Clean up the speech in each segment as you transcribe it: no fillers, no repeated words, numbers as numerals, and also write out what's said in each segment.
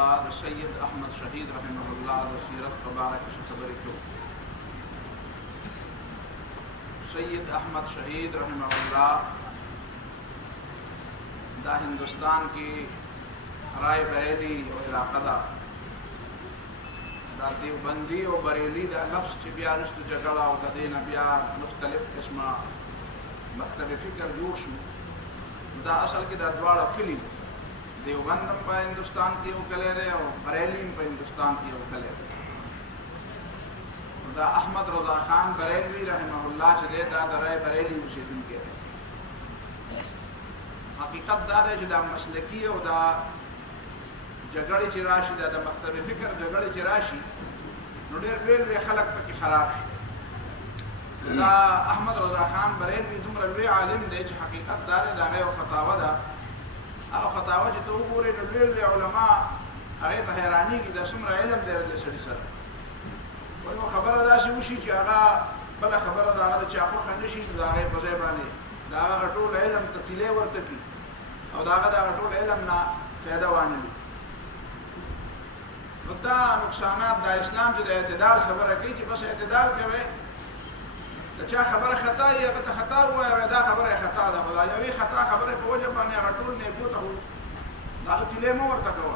बाद सैयद अहमद शहीद रहमहुल्लाह सीरत मुबारक से खबर को सैयद अहमद शहीद रहमहुल्लाह दा हिंदुस्तान की राय बरेली और इलाक़ा दा देवबंदी और बरेली दा लफ्ज़ च बिया रुस्तु जगड़ा और देन बिया मुख्तलिफ किस्मा मकतब फ़िक्र जोड़ शू दा असल की दा द्वाड़ा किली देवबंद पर हिंदुस्तान की वकले रहे और बरेली पर हिंदुस्तान की वकले रहे दा अहमद रज़ा खान बरेलवी रहमहुल्लाह चले दा राय बरेली उसे दिन के रहे हकीकत दार है दा मसलकी और दा जगड़ी चिराशी दा मकतब फ़िक्र जगड़ी चिराशी नुडेर बेल वे खलक पर की खराब दा अहमद रज़ा खान बरेलवी दुमर वे आलिम दे हकीकत दार दा गए फतावा दा फतावा जो तो पूरे नुडेर वे उलमा अरे हैरानी की दा सुमर इल्म दे दे सड़ी सर वो खबर अदा से उसी चागा बला खबर अदा दा चाखो खनशी दा गए बजेबानी दा टोल इल्म ततिले वर्त की और दा टोल इल्म ना फायदा वानी दा नुकसानात दा इस्लाम जो एतदाल खबर है कि बस एतदाल करे अच्छा खबर खता है अगर खता हुआ है दा खबर है खता दा खुदा ये खता खबर है वो जब ने टोल ने को तो दा तिले मो वर्त को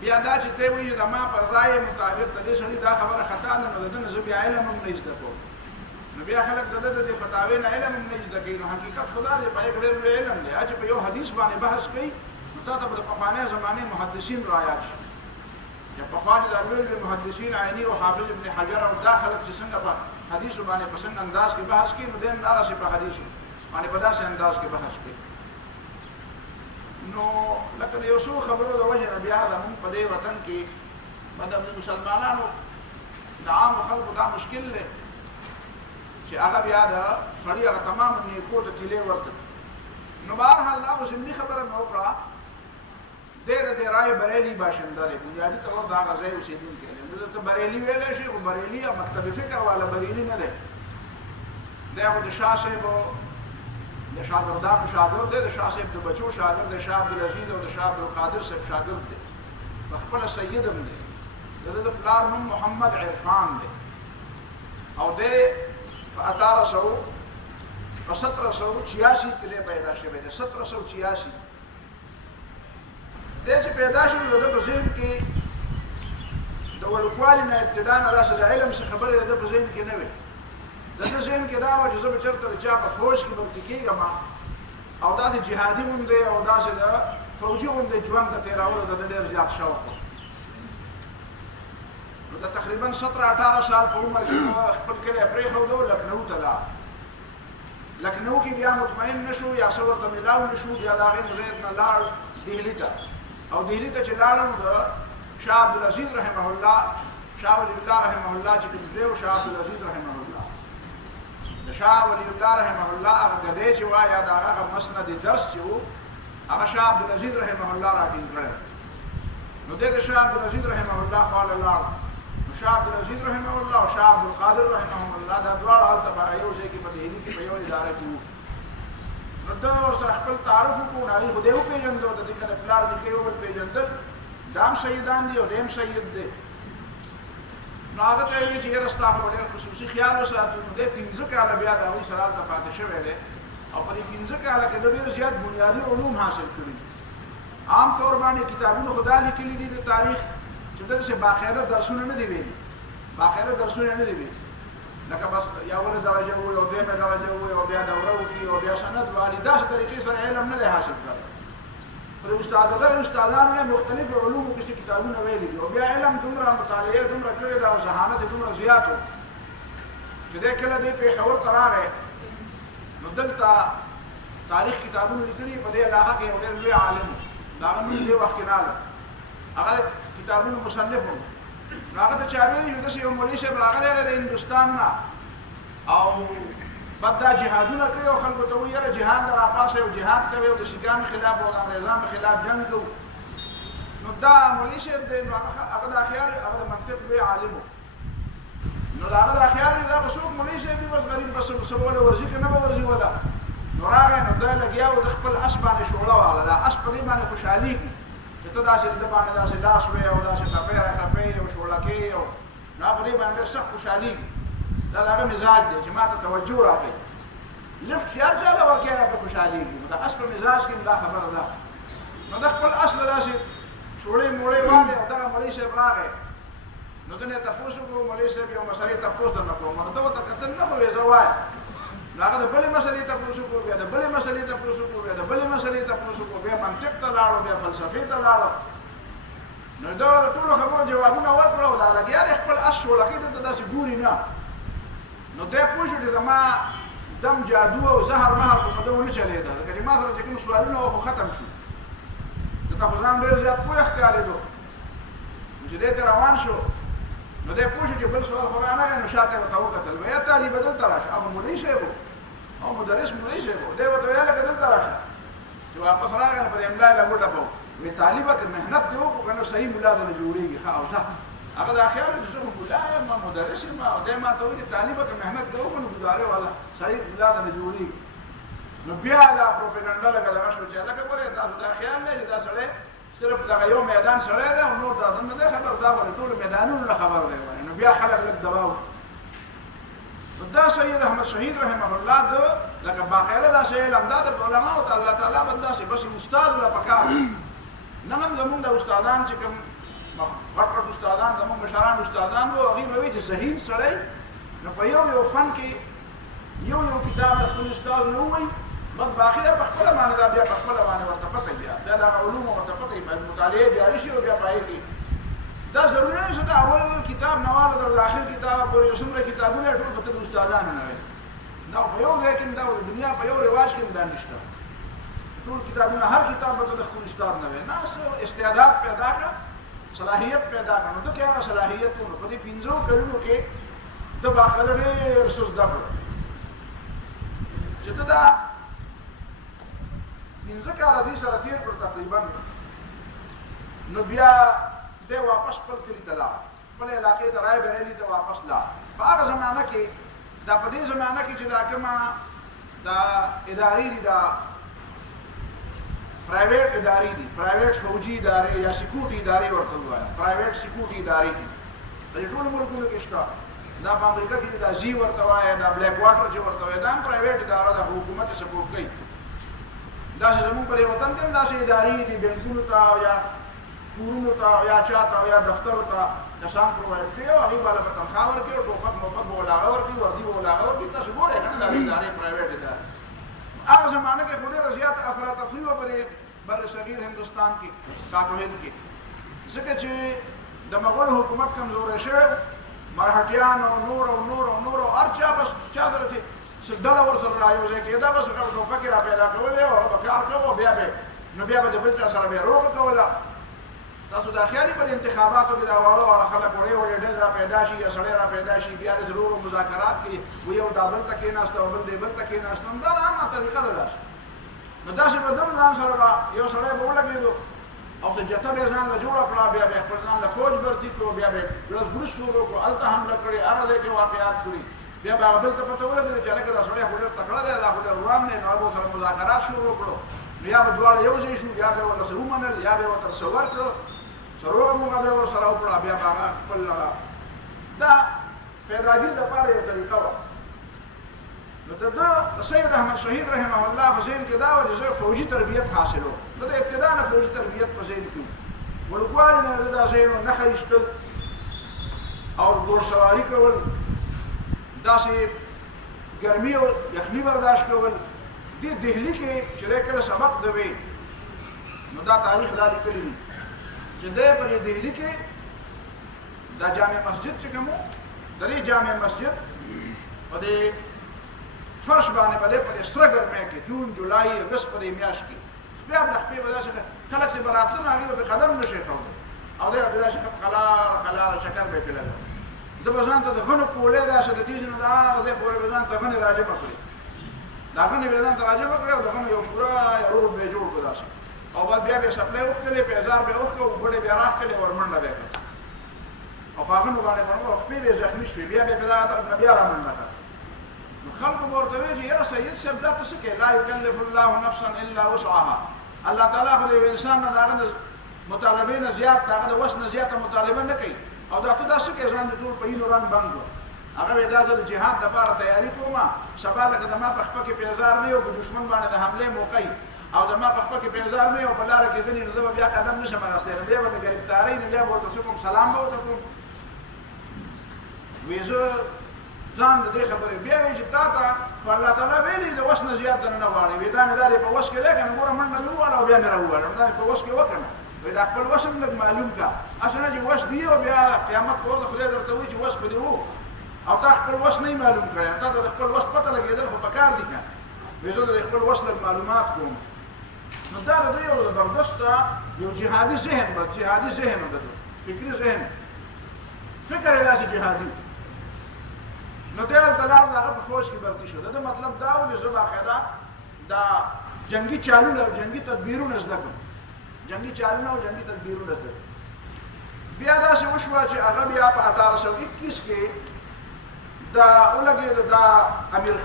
बिया दा चते हुई दा मा पर राय मुताबिक दा सड़ी दा खबर खता न दन जो बिया इल्म हम नहीं दको नबी खलक दे फतावे ना इल्म हम नहीं दकी हकीकत खुदा ले पाए गरे इल्म ले आज पे यो हदीस बाने बहस कई मुताबिक पफाने ज़माने मुहद्दिसीन रायात जब पफाने दरवेल में मुहद्दिसीन आईनी और हाफिज इब्न हजर और दाखलत जिसंग पर हदीस बाने पसंद अंदाज के बहस की मुदेन दावा से पर हदीस माने बदा से अंदाज के बहस की नो लकन योसु खबरों द वजह नबी आदम पदे वतन की मतलब मुसलमानों नाम खल्क दा मुश्किल ले कि अगर याद फड़ी अगर तमाम ने को तो तिले वक्त नो बार अल्लाह मुस्लिम खबर मौका दे राय बरेली बाशिंदा रे बुनियादी तौर दा गज़े उसे दिन के लिए तो बरेली वेले शेख बरेली या मकतब फ़िक्र वाला बरेली न दे देखो द शाह से वो द शागिर्दान शागिर्द दे द शाह से तो बच्चों शागिर्द द शाह अब्दुल अजीज और द शाह अब्दुल कादिर से शागिर्द दे बखबल सैयद हम दे द प्लार मोहम्मद इरफान दे और दे 1786 के लिए पैदा शे 1786 देश पैदाश द बज़ीन की दौल क्वाली ना इब्तिदा ना रास इल्म से खबर है द बज़ीन के नवे द बज़ीन के दावा जो सब चरत चा फौज की वक्त की गमा और दास जिहादी मुंदे और दास द फौजी मुंदे जवान द 13 और द देर ज्यादा शौक तो तकरीबन 17-18 साल पर उम्र की खपल के लिए प्रेख हो लखनऊ तला लखनऊ की बिया मुतमईन नशो या सवर त मिलाव नशो या दागिन गैर न लाल दिल्ली ता और दिल्ली ता चलालम द शाह अब्दुल अजीज रहमहुल्लाह शाह वलीउल्लाह रहमहुल्लाह जी के शाह अब्दुल अजीज रहमहुल्लाह द शाह वलीउल्लाह रहमहुल्लाह गदे चवा या दागा मसनद दर्स चो अगर शाह अब्दुल अजीज रहमहुल्लाह राटिन करे नो दे शाह अब्दुल अजीज रहमहुल्लाह قال الله शाह अब्दुल अजीज रहमहुल्लाह और शाह अब्दुल कादिर रहमहुल्लाह दा द्वारा हाल तबायो से की बदहीनी की पयो इदारे की नदा और खपल तारुफ को नाई खुदेव पे जंदो द दिकर प्लार दिके वो पे जंदल दाम शहीदान दी और देम शहीद दे नागत है ये चीज रास्ता बड़े खुसूसी ख्याल से आते दे 300 के आला बिया दावी सलाल तफात शवेले और पर 300 के आला के दो ज्यादा बुनियादी उलूम हासिल करी आम तौर पर किताबों खुदा लिखी ली दी तारीख जिधर से बाकायदा दर्शन न दी बाकायदा दर्शन न दी लका बस या वाले दर्जे हुए और में दर्जे हुए और बिया दौरा की और बिया सनद वाली दास तरीके से इल्म न ले हासिल कर पर उस्तादान ने मुख्तलिफ उलूम किसी किताबों ने वे ली और बिया इल्म तुमरा मुतालिया तुमरा करे दा जहानत तुमरा जियात हो कि देख ले दे पे खबर करार है मुदलता तारीख किताबों में लिखी पदे इलाका के और वे आलिम दागन ये वक्त नाल अगर किताबों में मुसन्निफ हो नागत चाबी युद्ध से मौली से बरागर है हिंदुस्तान ना और बद्दा जिहादू ना कयो खल को तो यार जिहाद दर आपस है जिहाद करे और शिकान खिलाफ और अंग्रेजां के खिलाफ जंग को नुदा मौली से दे अगर अखियार अगर मंतब वे आलिम नुदा अगर अखियार दा बसुक मौली से भी बस गरीब बस सबोले वर्जी के ना वर्जी वाला नोरागे नुदा लगिया और खपल असबान शोड़ा वाला असपरी माने खुशहाली की ته داسې د باندې داسې لاس وې او داسې ټپې راټپې او شوړکې او نه په دې باندې سخت خوشحالېږي. دا د هغه مزاج دی چې ما ته توجه راکړي. لفټ چې هر چا له ورکې هغه پې خوشحالېږي. نو د اس په مزاج کې دا خبره ده. نو د خپل اصل داسې شوړې موړې والې او دغه مولوي صاحب راغی. نو ته نه تپوس وکړو مولوي صاحب یو مسلې تپوس درنه کوم. نو ته ورته کتل نه خو یې زه وایم. نو هغه د بلې مسلې تپوس وکړو، بیا د بلې مسلې تپوس وکړو، بیا د بلې مسلې تپوس وکړو، بیا منطق ته لاړو، بیا فلسفې ته لاړو. نو دا ټولو خبرو جوابونه ورکړه او دا لګیا دی خپل اس شوړکې ته داسې ګوري نه. نو دی پوه شو چې زما دم جادو او زهر مهر خو په ده ونه چلېده، ځکه چې ما سره چې کوم سوالونه وو خو ختم شو. ته خو ځان ډېر زیات پوه ښکارېدو. نو چې دی ته روان شو نو دی پوه شو چې بل سوال خو رانغی. نو شاته یې ورته وکتل، ویې طالبه دلته راشه. هغه مولوي صاحب و او مدرس مولوي صاحب و. دی ورته ویې لکه دلته راشه. چې واپس راغی نو پر املا یې لګوټه به وی طالبه که محنت دې وکړو که نه صحیح ملا به نه جوړېږي. ښه او ځه هغه دا خیال و چې زه ملا یم مدرس یم او دی ما ته وایي چې طالبه که محنت دې وکړو نو ګزارې والا صحیح ملا به نه جوړېږي. نو بیا دا پروپیګنډا لکه دغه شو چې هلکه ګورې تاسو دا خیال دی چې دا سړی صرف دغه یو میدان سړی دی او نور دا نه دی خبر. دا ولې ټولو میدانونو نه خبر دی. نو بیا خلک لږ دباو. نو دا سید احمد شهید رحمه الله د لکه باقاعده دا شی علم دا د علماو ته الله تعالی به داسې بس استاد له پکار. نن هم زمونږ د استادان چې کوم غټ غټ استادان زمونږ مشران استادان وو هغوی به وایي چې ذهین سړی نو په یو فن کې یو کتاب د خپل استاد نه ووایي بس باقي ده په خپله باندې دا بیا په خپله باندې ورته پته وي. بیا دغه علومو ورته پته وي باید مطالعې جاري شي او بیا په هغې کې دا ضروري نه چې د اول کتاب نه واله تر د آخر کتابه پورې څومره کتابونه ټول به ته د استادانو نه وي. دا په یو ځای کې دا د دنیا په یو رواج کې دا نشته. ټول کتابونه هر کتاب به ته د خپل استاد نه وي. نه استعداد پیدا کړه، صلاحیت پیدا کړه. نو ته کې هغه صلاحیت نو په دې 15 کلونو کې ته باقاعده ډېر څه زده کړو چې ته دا 15 کاله دوی سره تېر کړو تقریبا. نو بیا دی واپس خپل کلي ته لاړ، خپل علاقې ته رای بریلي ته واپس لاړ. په هغه زمانه کې دا په دې زمانه کې چې دا کومه دا ادارې دي دا پرایویټ ادارې دي، پرایویټ فوجي ادارې یا سکیورټي ادارې ورته ووایه، پرایویټ سکیورټي ادارې دي. په دې ټولو ملکونو کې شته. دا په امریکا کې دا زی ورته وایه، دا بلیک واټر چې ورته وایه، دا هم پرایویټ اداره ده، حکومت یې سپورټ کوي. داسې زمونږ په دې وطن کې هم داسې ادارې دي، بینکونو ته او یا کورونو ته او یا چا ته او یا دفترو ته کسان پرووایډ کوي او هغوی به له تنخواه ورکوي او ټوپک موپک به ول هغه ورکوي، وردي به ول هغه ورکوي. تاسو ګورئ که نه دا ادارې پرایویټ ادارې. هغه زمانه کې خو ډېره زیاته افراتفري وه په دې بر صغیر هندوستان کې، پاک و هند کې، ځکه چې د مغول حکومت کمزوری شوی، مرهټیان او نور او هر چا بس چا سره چې ډله ورسره رايوځای کېده بس ټوپکې را پیدا کولې او هغه به کار کوو. بیا به د بل چا سره بیا روغه کوله. تاسو دا خیالي په انتخاباتو کې دا واړه خلک وړې ډلې را پیدا شي یا سړی را پیدا شي، بیا د ضرور مذاکرات کې وي یو دا بل ته کېناسته او بل دی بل ته کېناسته. دا عامه طریقه ده داسې. نو داسې به دم ځان سره به یو سړی به ولګېدو او څه جته به یې ځان له جوړه کړه، بیا به یې خپل ځان له فوج برتي کړو، بیا به یې ګړز ګړز شروع کړو، هلته حمله کړې، هغه ځای کې واقعات کړي. بیا به هغه بل ته پته ولګېده چې هلکه دا سړی خو ډېر تکړه دی، دا خو ډېر روان دی. نو هغه سره مذاکرات شروع کړو. نو یا به دواړه یو ځای شو، یا به یې ورته څه ومنل، یا به یې ورته څه ورکړو، څه روغه موږه به یې ورسره وکړه. بیا به هغه خپل دا پیداګي دپاره یو طریقه وه. نو د سید احمد شهید رحمه الله په ذهن کې دا وه چې زه فوجي تربیت حاصلو. ده د ابتدا نه فوجي تربیت په ذهن کې وړوکوالي نه د دا ذهن نښه ایستل او ګوړسواري کول، داسې ګرمي او یخني برداشت کول. دې دهلي کې چې دی کله سبق دوي نو دا تاریخ دا لیکلی دي چې دی پر دهلي کې دا جامع مسجد چې کوم د دې جامع مسجد په دې فرش باندې په دې سره ګرمۍ کې جون جولای اګست په دې میاشت کې بیا د خپې به داسې خلک چې به راتله نو هغوی به په قدم نه شي ښودی او دی به داسې قلاره شکل به یې پرې لګوي. ده به ځان ته د غنو پولې داسې د ټیز نه دا دی پورې به ځان ته غنې راجمع کړي، دا غنې به ځان ته راجمع کړي او د غنو یو پوره روډ به یې جوړ کړو داسې. او بعد بیا به یې سپلی وښکلې، پیزار به یې وښکه، اوبه بیا راښکلې، ورمنډه به یې کړه او په هغه نو باندې خپې به یې زخمي شوې، بیا به یې په دغه طرف نه بیا رامنډه کړه. نو خلکو به ورته وایي چې یاره سید صاحب دا ته څه کوې؟ لا یکلف الله نفسا الا وسعها. الله تعالی خو د یو انسان نه د هغه مطالبه نه زیات هغه د وس نه زیاته مطالبه نه کوي او دا ته داسې کې ځان د ټول په یو ران باندې هغه ودا د جهاد لپاره تیاری کوم سبا لکه د ما په خپل کې پیزار نه یو د دشمن باندې د حمله موقع او د ما په خپل کې پیزار نه یو په لار کې غني نو بیا قدم نشم غاستې بیا به ګرفتاری نه بیا به تاسو کوم سلام به وته کوم ویزه ځان د دې خبرې بیا وی چې تا ته الله تعالی ویلي د وس نه زیات نه غواړي ودا مې داري په وس کې لکه نور منډه نو ولا بیا مې راوړل دا په وس کې وکنه ودا خپل وس موږ معلوم کا اسنه چې وس دی او بیا قیامت پر د خدای درته وی چې وس کو دی وو او تا خپل وس نه معلوم کړی تا د خپل وس پته لګیدل خو پکار دي کنه ویزه د خپل وس معلومات کوم نو دا د یو زبردست یو جهادي ذهن به جهادي ذهن ده فکری ذهن فکر یې داسې جهادي نو دل دلار دغه په فوج کې برتی شو دا مطلب دا و چې زما خیره دا جنگي چالونه او جنگي تدبیرونه زده کوم جنگي چالونه او جنگي تدبیرونه زده بیا دا څه وشو چې هغه بیا په 1821 کې دا ولګي دا امیر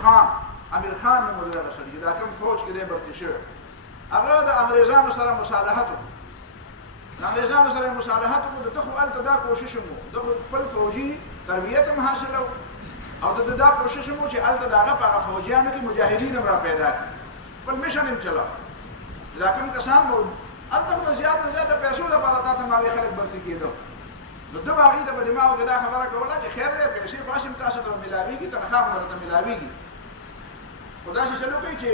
خان نوم دغه سړي دا کوم فوج کې دی برتی شو هغه د انګريزانو سره مصالحت د انګريزانو سره مصالحت کو دغه الته دا کوشش مو دغه خپل فوجي تربیت هم حاصلو او دا کوشش مو چې الته دغه په فوجیانو کې مجاهدین را پیدا کړي خپل میشن هم چلا دا کوم کسان مو الته زیاته پیسو لپاره تاسو ما خلک برتی کېدو نو دا هغه د دماغ کې دا خبره کوله چې خیر دې پیسې خاصم تاسو ته ملاويږي تنخواه مرته ملاويږي خدا شي چلو کوي چې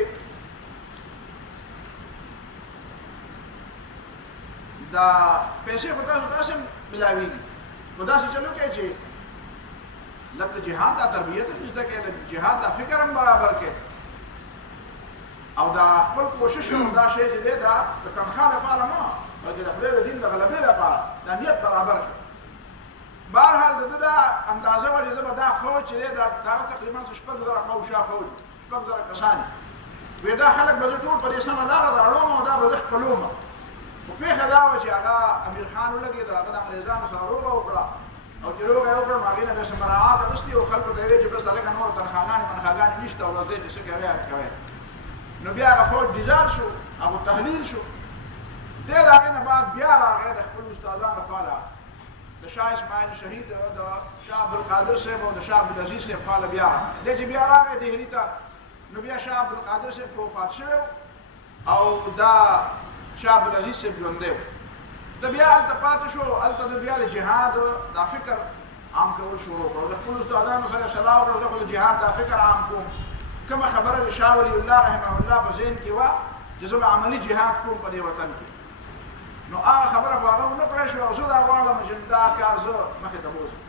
دا پیسې خو تاسو ملاويږي خدا شي چلو کوي چې لکه جهاد د تربیت نشته کې د جهاد د فکر هم برابر کې او دا خپل کوشش او دا شی چې دا د تنخواه لپاره ما بلکې د خپل دین د غلبې لپاره د نیت برابر کې بهرحال دا اندازه وړي دا فوج چې دا تقریبا 6,000 قوشا فوج 6,000 کسان وې دا خلک به ټول په سمه لاره راړو او دا به خپلومه خو په خدا و چې هغه امیر خان ولګي دا هغه د انګريزانو سره روغه وکړه او چې روغه وکړه ماګې نه به سمراعات غشتي او خلکو ته وی چې بس هغه نور تنخواګان نشته او دې څه کوي نو بیا هغه فوج ډیزال شو او تحلیل شو د هغه نه بعد بیا راغی د خپل استادانو فعلا د شاه اسماعیل شهید او د شاه عبدالقادر صاحب او د شاه عبدالعزیز صاحب فعلا بیا د چې بیا راغی دهلی ته نو بیا شاه عبدالقادر صاحب کو وفات شو او دا شاه عبدالعزیز صاحب ژوندی د بیا هلته پاتې شو هلته د بیا د جهاد دا فکر عام کول شروع کړو د خپل استادانو سره صلاح وکړو د جهاد دا فکر عام کوم کومه خبره د شاه ولی الله رحمه الله په ذهن کې وه چې زه عملي جهاد کوم په دې وطن کې نو هغه خبره خو هغه ونه کړی شو او زه دا غواړم چې دا کار زه مخې ته بوځم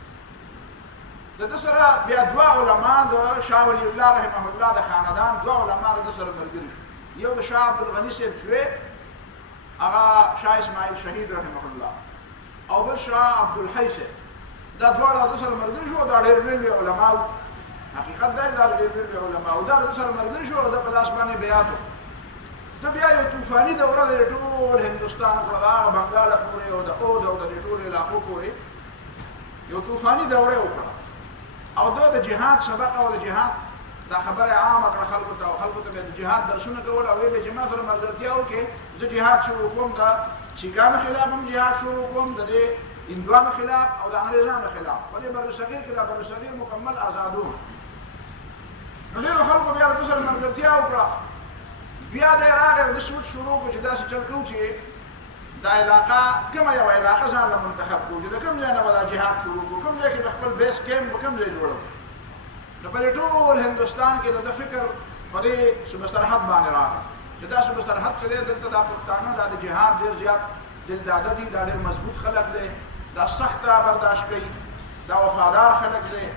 د ده سره بیا دوه علما د شاه ولی الله رحمه الله د خاندان دوه علما د ده سره ملګري شو یو د شاه عبدالغني صاحب شوی هغه شاه اسماعیل شهید رحمه الله او بل شاه عبدالحی صاحب دا دواړه د ده سره ملګري شو دا ډېر لوی علما وو حقیقت دا ډېر لوی علما او دا د ده سره ملګري شو او د په لاس باندې بیعت د بیا یو طوفاني دوره د ټول هندوستان کړه هغه بنګال پورې او د ټول علاقو پورې یو طوفاني دوره وکړه او د جهاد سبق او د جهاد دا خبره عامه کړه خلکو ته او خلکو ته د جهاد درسونه کول او ویل چې ما سره ملګرتیا وکړي زه جهاد شروع کوم د سیکانو خلاف هم جهاد شروع کوم د هندوانو خلاف او د انګریزانو خلاف په دې بر صغیر کې د بر صغیر مکمل آزادون نو ډېرو خلکو بیا د سره ملګرتیا وکړه بیا د راغی د سوچ شروع کو چې داسې چل کوو چې دا علاقه کومه یو علاقه ځان له منتخب کړو چې د کوم ځای نه به دا جهاد شروع کړو کوم ځای کې د خپل بیس کیمپ به کوم ځای جوړو نو په ټول هندوستان کې د فکر په دې صوبه سرحد باندې راغی چې دا صوبه سرحد چې دی دلته دا پښتانه دا د جهاد ډېر زیات دلداده دي دا ډېر مضبوط خلک دی دا سخته برداشت کوي دا وفادار خلک دی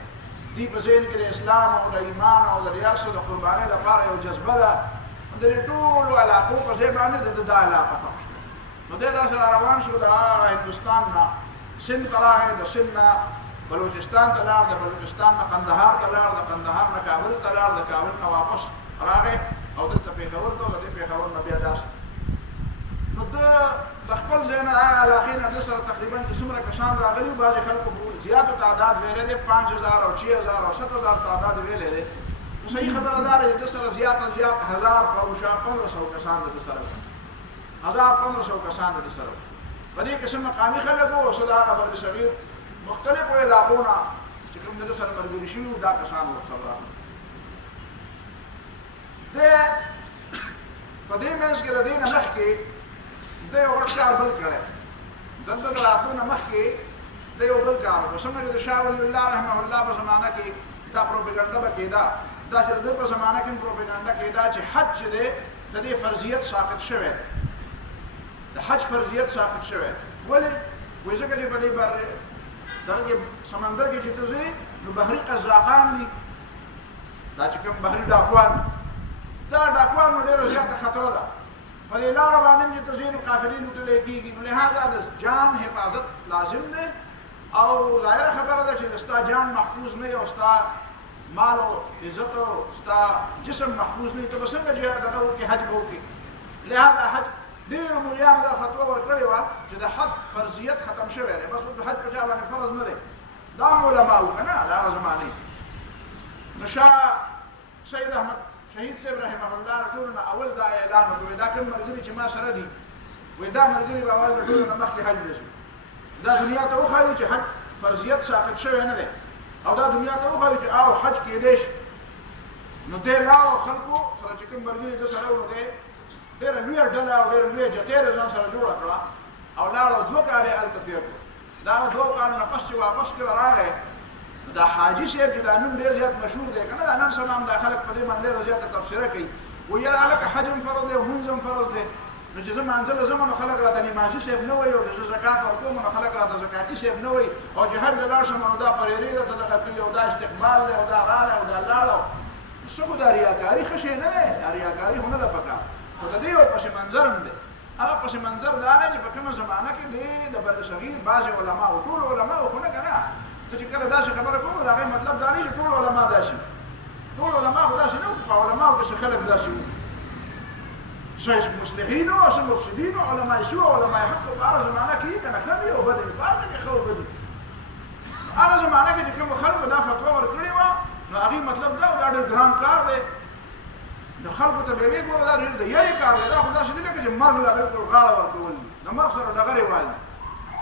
دې په ذهن کې د اسلام او د ایمان او د هر څه د قربانۍ لپاره یو جذبه ده د ټولو علاقو په ځای باندې د علاقه پخ شو نو دی دا سره روان شو د هندوستان نه سند ته راغی د سند نه بلوچستان ته لاړ د بلوچستان نه قندهار ته لاړ د قندهار نه کابل ته لاړ د کابل نه واپس راغی او دلته پېښور ته د پېښور نه بیا داسې نو د خپل ځای نه هغه علاقې نه د سره تقریبا چې څومره کسان راغلي بعضې خلکو زیاتو تعداد ویلی دی 5,000 او 6,000 او 7,000 تعداد ویلی دی نو صحیح خبره دا ده چې د سره زیات 1,000 فروشا 1,500 کسان د سره 1,500 کسان د سره په دې کې سم مقامي خلک او صدا خبر صغیر مختلفو علاقونه چې کوم د سره مرګري شي دا کسان ورسره ده په دې مېز کې د دینه مخکې د یو ورکار بل کړي دغه راتونه مخکې د یو بل کار په سمره د شاه ولی الله رحمه الله په زمانہ کې دا پروپاګاندا به کېدا دا چې د په زمانہ کې پروپاګاندا کېدا چې حج دې د دې فرضیت ساقط شوه د حج فرضیت ساقط شوه ولی وایي چې په دې بار دغه سمندر کې چې تاسو نو بحري قزاقان دي دا چې کوم بحري ډاکوان دا ډاکوان نو ډېر زیات خطر ده ولې لار باندې چې تاسو قافلې نو تلې کېږي نو لهدا د جان حفاظت لازم ده او ظاهر خبره ده چې ستا جان محفوظ نه او ستا مال او عزت او ستا جسم محفوظ نه ته څنګه چې دغه کې حج وکړي لهدا حج ډېر مولیان دا فتوا ورکړې وه چې د حج فرضیت ختم شوی دی بس د حج په چا باندې فرض نه دی دا علماء کنه دا زمانه نو شاه سید احمد شهید صاحب رحمه الله ټول اول دا اعلان وکړ دا کوم مرګري چې ما سره دي وې دا مرګري به اول ټول مخکې حج وشو دا دنیا ته وخایو چې حج فرضیت ساقط شوی نه دی او دا دنیا ته وخایو چې او حج کېدی شي نو دې لاو خلکو سره چې کوم مرګري د سره و دی ډېر لوی ډله او ډېر لوی جټېر ځان سره جوړ کړه او لاړو دوه کاله الته تیر دا دوه کال نه پس چې واپس کړه راغی دا حاجی صاحب چې دا نوم ډېر زیات مشهور دی کنه دا نن سلام دا خلک په دې باندې ډېر زیات تفسیر کوي ویل الک حج فرض دی منځم فرض دی نو چې زمونږ ځل زمونږ خلک راته نمازي صاحب نه وي او چې زکات ورکوم نو خلک راته زکاتی صاحب نه وي او چې هر لاړ شم نو دا پرېری ده دا غفل او دا استقبال دی او دا رااله او دا لاړو څه دا ریاکاری خشه نه دی ریاکاری هونه ده پکا خو د دې او پس منظر هم دی هغه پس منظر دا نه چې په کومه زمانہ کې دی د بر صغیر بعض علما او ټول علما خو نه کنه چې کله داسې خبره کوم دا غي مطلب دا نه چې ټول علما داسې ټول علما خو داسې نه په علما او چې خلک داسې شایس مصلحین او شایس مفسدین او علما سو علما حق په هغه زمانہ کې کنه خبي او بدل بعض کې خو بدل هغه زمانہ کې کوم خلک دا فتوا ورکړي و نو هغه مطلب دا ډېر ګران کار دی د خلکو ته به وی ګوره دا د یاري کار دی دا خو داسې نه لکه چې مرګ لا بالکل غاړه ورکول د مرګ سره ډغرې وایي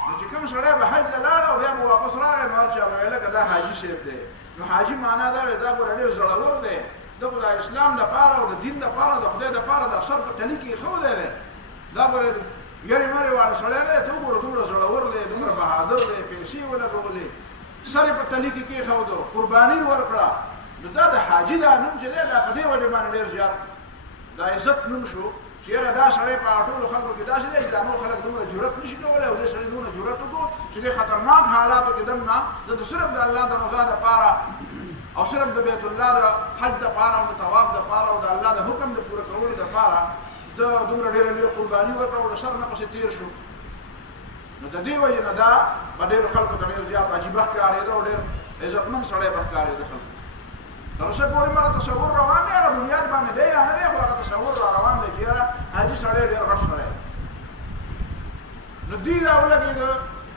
نو چې کوم سړی به حج ته لاړ او بیا به واپس راغی نو هر چا به ویل که دا حاجي صاحب دی نو حاجي معنا دا دی دا ګوره ډېر زړور دی دا خو د اسلام دپاره او د دین دپاره د خدای دپاره د سر په تلي کې ایښودی دی دا ګوره یاري مرې واړه سړی دی ته وګوره دومره زړور دی دومره بهادر دی پیسې ولګولې سر یې په تلي کې کېښودو قرباني ورکړه نو دا د حاجي دا نوم چې دی دا په دې وجه باندې ډېر زیات دا عزت نوم شو چې یاره دا سړی په ټولو خلکو کې داسې دی چې دا نور خلک دومره جرأت نشي کولی او دې سړي دومره جرأت وکړو چې دې خطرناک حالاتو کې دننه د صرف د الله د رضا دپاره او صرف د بیت الله د حج دپاره او د طواف دپاره او د الله د حکم د پوره کولو دپاره د دومره ډېره لویه قرباني وکړه او د سر نه پسې تېر شو نو د دې وجې نه دا به ډېرو خلکو ته ډېر زیات عجیبه ښکارېده او ډېر عزتمند سړی به ښکارېده خلکو تر اوسه پورې ما تصور روان دی هغه بنیاد باندې دی یا نه دی خو هغه تصور را روان دی چې یاره حاجي سړی ډېر غټ سړی نو دوی دا ولګېده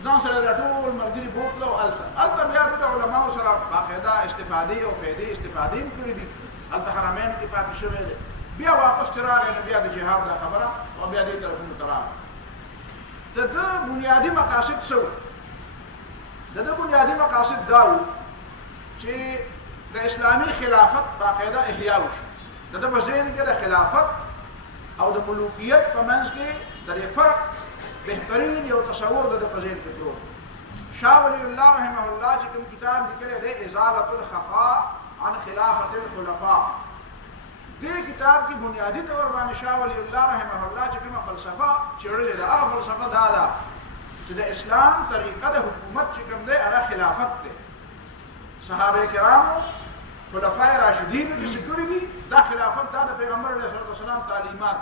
ځان سره دا ټول ملګري بوتله او هلته بیا د علماو سره باقاعده استفادې او فایدې استفادې هم کړي دي هلته حرمین کې پاتې شوی دی بیا واپس چې راغی نو بیا د جهاد دا خبره او بیا دې طرفونو ته راغی د ده بنیادي مقاصد څه وو د ده بنیادي مقاصد دا وو چې د اسلامي خلافت باقاعده احیا وشي د ده په ذهن کې د خلافت او د ملوکیت په منځ کې د دې فرق بهترین یو تصور د ده په ذهن کې پروت شاه ولی الله رحمه الله چې کوم کتاب لیکلی دی ازالة الخفاء عن خلافة الخلفاء دې کتاب کې بنیادي طور باندې شاه ولی الله رحمه الله چې کومه فلسفه څېړلې ده هغه فلسفه دا ده چې د اسلام طریقه د حکومت چې کوم دی هغه خلافت دی صحابه کرامو خلفای راشدین چې کړي دي دا خلافت دا د پیغمبر علیه الصلوة والسلام تعلیمات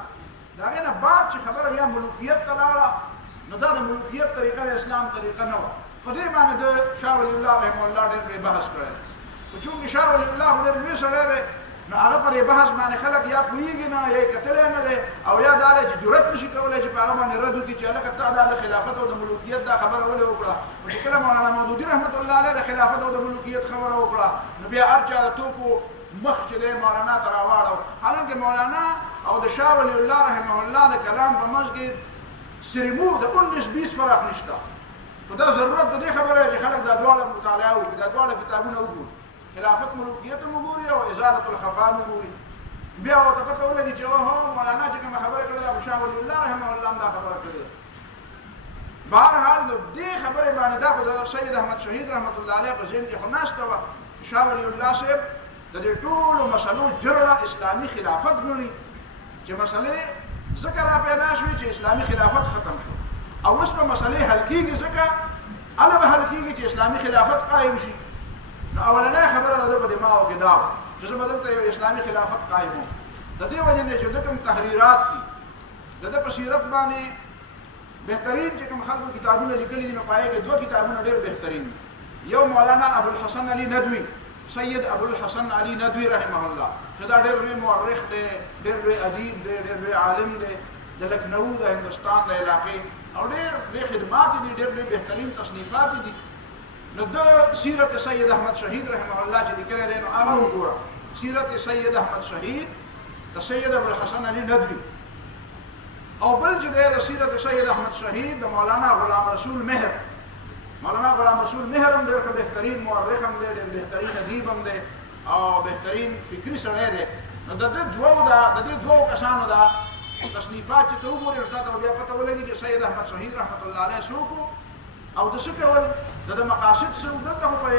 د هغې نه بعد چې خبره بیا ملوکیت ته لاړه نو دا د ملوکیت طریقه د اسلام طریقه نه وه په دې باندې د شاه ولی الله رحمه الله ډېر پرې بحث کړی خو چونکې شاه ولی الله خو ډېر لوی سړی دی نو هغه په دې بحث باندې خلک یا پوهېږي نه یا یې کتلی نه دی او یا دا دی چې جرأت نشي کولی چې په هغه باندې رد وکړي چې هلکه تا دا د خلافت او د ملوکیت دا خبره ولې وکړه نو چې کله مولانا مودودي رحمت الله علیه د خلافت او د ملوکیت خبره وکړه نو بیا هر چا د توپو مخ چې دی مولانا ته راواړو حالانکه مولانا او د شاه ولی الله رحمه الله د کلام په منځ کې سریمو د 19-20 فرق نشته. خو دا ضرورت د دې خبره چې خلک دا دواړه مطالعه وکړي، دا دواړه کتابونه وګوري، خلافت ملوکیت هم وګوري او ازالة الخفا هم وګوري. بیا ورته پته ولګي چې اوهو مولانا چې کومه خبره کړې ده ابو شاه ولي الله رحمه الله هم دا خبره کړې ده. بهرحال د دې خبرې باندې دا خو د سید احمد شهید رحمت الله علیه په ذهن کې خو ناسته وه. شاه ولي الله صاحب د دې ټولو مسلو جرړه اسلامي خلافت ګڼي چې مسلې ځکه را پیدا شوې چې اسلامي خلافت ختم شو او اوس به مسلې حل کېږي ځکه هله به حل کېږي چې اسلامي خلافت قایم شي. نو اولنۍ خبره د ده په دماغو کې دا وه چې زه به دلته یو اسلامي خلافت قایم وم. د دې وجې نه چې د کوم تحریرات دي د ده په سیرت باندې بهترین چې کوم خلکو کتابونه لیکلي دي نو په هغې کې 2 کتابونه ډېر بهترین دي. یو مولانا ابوالحسن علي ندوي، سید ابوالحسن علي ندوي رحمه الله، چې دا ډېر لوی مورخ دی، ډېر لوی ادیب دی، ډېر لوی عالم دی، د لکھنو د هندوستان د علاقې او ډېر لوی خدمات دي، ډېر لوی بهترین تصنیفات دي. نو د سیرت سید احمد شهید رحمه الله چې لیکلی دی نو هغه وګوره، سیرت سید احمد شهید د سید ابوالحسن علي ندوي. او بل چې دی د سیرت سید احمد شهید د مولانا غلام رسول مهر. مولانا غلام رسول مهر هم ډېر بهترین مورخ هم دی، ډېر بهترین ادیب هم دی او بهترین فکري سړی دی. نو د دې دوو کسانو دا تصنیفات چې ته وګورې نو تا ته بیا پته ولګي چې سید احمد شهید رحمت الله علیه څوک او د څه ډول د مقاصد څه وو. دلته خو په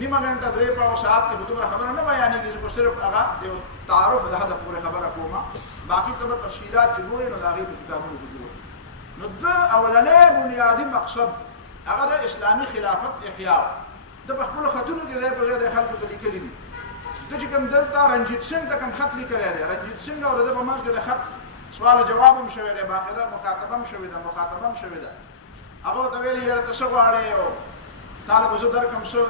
نیمه ګنټه 3 ساعت کې دومره خبره نه بیانېږي، زه خو صرف هغه د تعارف د هدف پورې خبره کومه، باقي ته به تفصیلات چې ګورې نو د هغې په کتابونو کې ګورې. نو د اولنی بنیادي مقصد هغه د اسلامي خلافت احیا. د په خپلو خطونو کې ځای په ځای د خلکو ته لیکلي دي. ته چې کوم دلته رنجیت سنګ ته کوم خط لیکلی دی، رنجیت سنګ او د ده په منځ کې د خط سوال او جواب هم شوی دی، باقاعده مکاتبه هم شوې ده، مخاطبه هم شوې ده. هغه ورته ویلي یاره ته څه غواړې او تا له به زه درکړم څه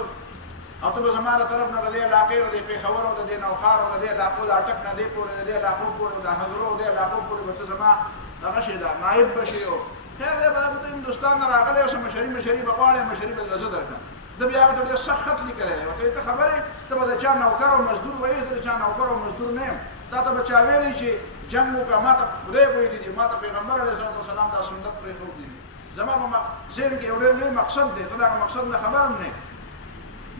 او ته به زما له طرف نه د دې علاقې او د پېښور او د دې نوښار او د دې علاقو د اټک نه دې پورې د دې علاقو پورې او د حضرو او دې علاقو پورې به ته زما دغه شی ده نایب به شي. او خیر دی به ته هندوستان نه راغلی اوس مشري به غواړې، مشري به زه درکړم. ده بیا هغه ته ډېر سخت خط لیکلی دی، ورته ته خبرې ته به د چا نوکر او مزدور وایې، زه د چا نوکر او مزدور نه یم. تا ته به چا ویلی چې جنګ وکړه، ما ته خدای ویلي دي، ما ته پیغمبر علیه صلات وسلام دا سنت پرېښودي دي. زما په ذهن کې یو ډېر لوی مقصد دی، ته د هغه مقصد نه خبر هم نه یې.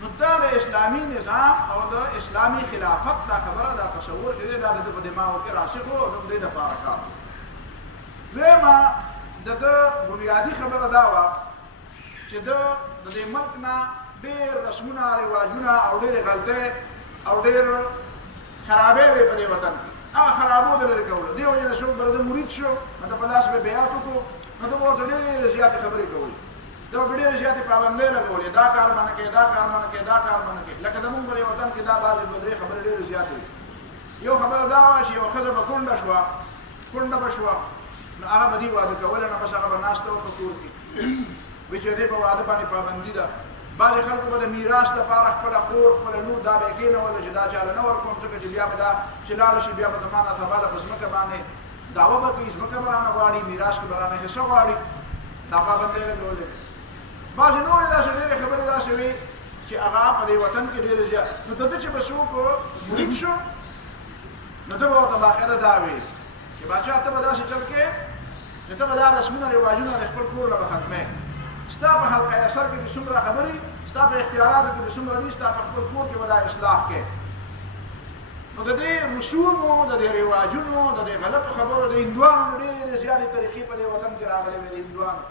نو دا د اسلامي نظام او د اسلامي خلافت دا خبره دا تصور چې دی دا د ده په دماغو کې راسخ و او د دې دپاره کار و. دویمه د ده بنیادي خبره دا وه چې ده د دې ملک نه ډېر رسمونه، رواجونه او ډېرې غلطۍ او ډېر خرابۍ وې په دې وطن کې. هغه خرابو د لرې کولو. دې وجې نه څوک به د ده مرید شو، نو د په لاس به بیعت وکړو، نو ده به ورته ډېرې زیاتې خبرې کولې، ده به ډېرې زیاتې پابندۍ لګولې، دا کار به نه کوې، دا کار به نه کوې، دا کار به نه کوې. لکه زمونږ په دې وطن کې دا بعضې 2-3 خبرې ډېرې زیاتې وې. یو خبره دا وه چې یو ښځه به کونډه شوه، کونډه به شوه، نو هغه به دې واده کوله، نه بس هغه به ناسته وه په کور کې، وایي چې دې په واده باندې پابندي ده. بعضې خلکو به د میراث دپاره خپله خور خپله لور دا به یې کېنوله چې دا چاله نه ورکوم، ځکه چې بیا به دا چې لاړه شي بیا به زما نه سباله په ځمکه باندې دعوه به کوي، ځمکه به رانه غواړي، میراث کې به رانه حصه غواړي، دا پابندۍ لګولې. بعضې نورې داسې ډېرې خبرې داسې وې چې هغه په دې وطن کې ډېرې زیات. نو د ده چې به څوک مرید شو نو ده به ورته باقاعده دا وې چې باچا ته به داسې چل کې چې ته به دا رسمونه رواجونه د خپل کور نه به ختمې، ستا په حلقه اثر کې چې څومره خبرې، ستا په اختیاراتو کې چې څومره دي، ستا په خپل کور کې به دا اصلاح کې. نو د دې رسومو، د دې رواجونو، د دې غلطو خبرو د هندوانو ډېرې زیاتې طریقې په دې وطن کې راغلې وې. د هندوانو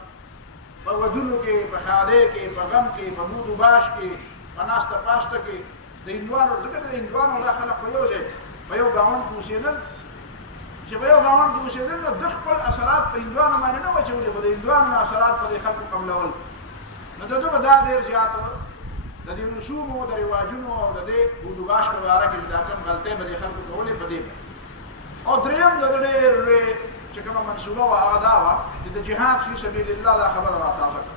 په ودونو کې، په ښادۍ کې، په غم کې، په بود و باش کې، په ناسته پاسته کې د هندوانو، ځکه د هندوانو دا خلک په یو ځای په یو ګاونډ کې اوسېدل، چې په یو ګاونډ کې اوسېدل نو د خپل اثرات په هندوانو باندې نه واچولې، خو د هندوانو اثرات په دې خلکو قبلول. نو د ده به دا ډېر زیات د دې رسومو، د رواجونو او د دې بود و باش په باره کې چې دا کوم غلطۍ به دې خلکو کولې په دې. او درېیم د ده ډېر لوی چې کومه منصوبه وه هغه دا وه چې د جهاد فی سبیل الله دا خبره را تازه کړه.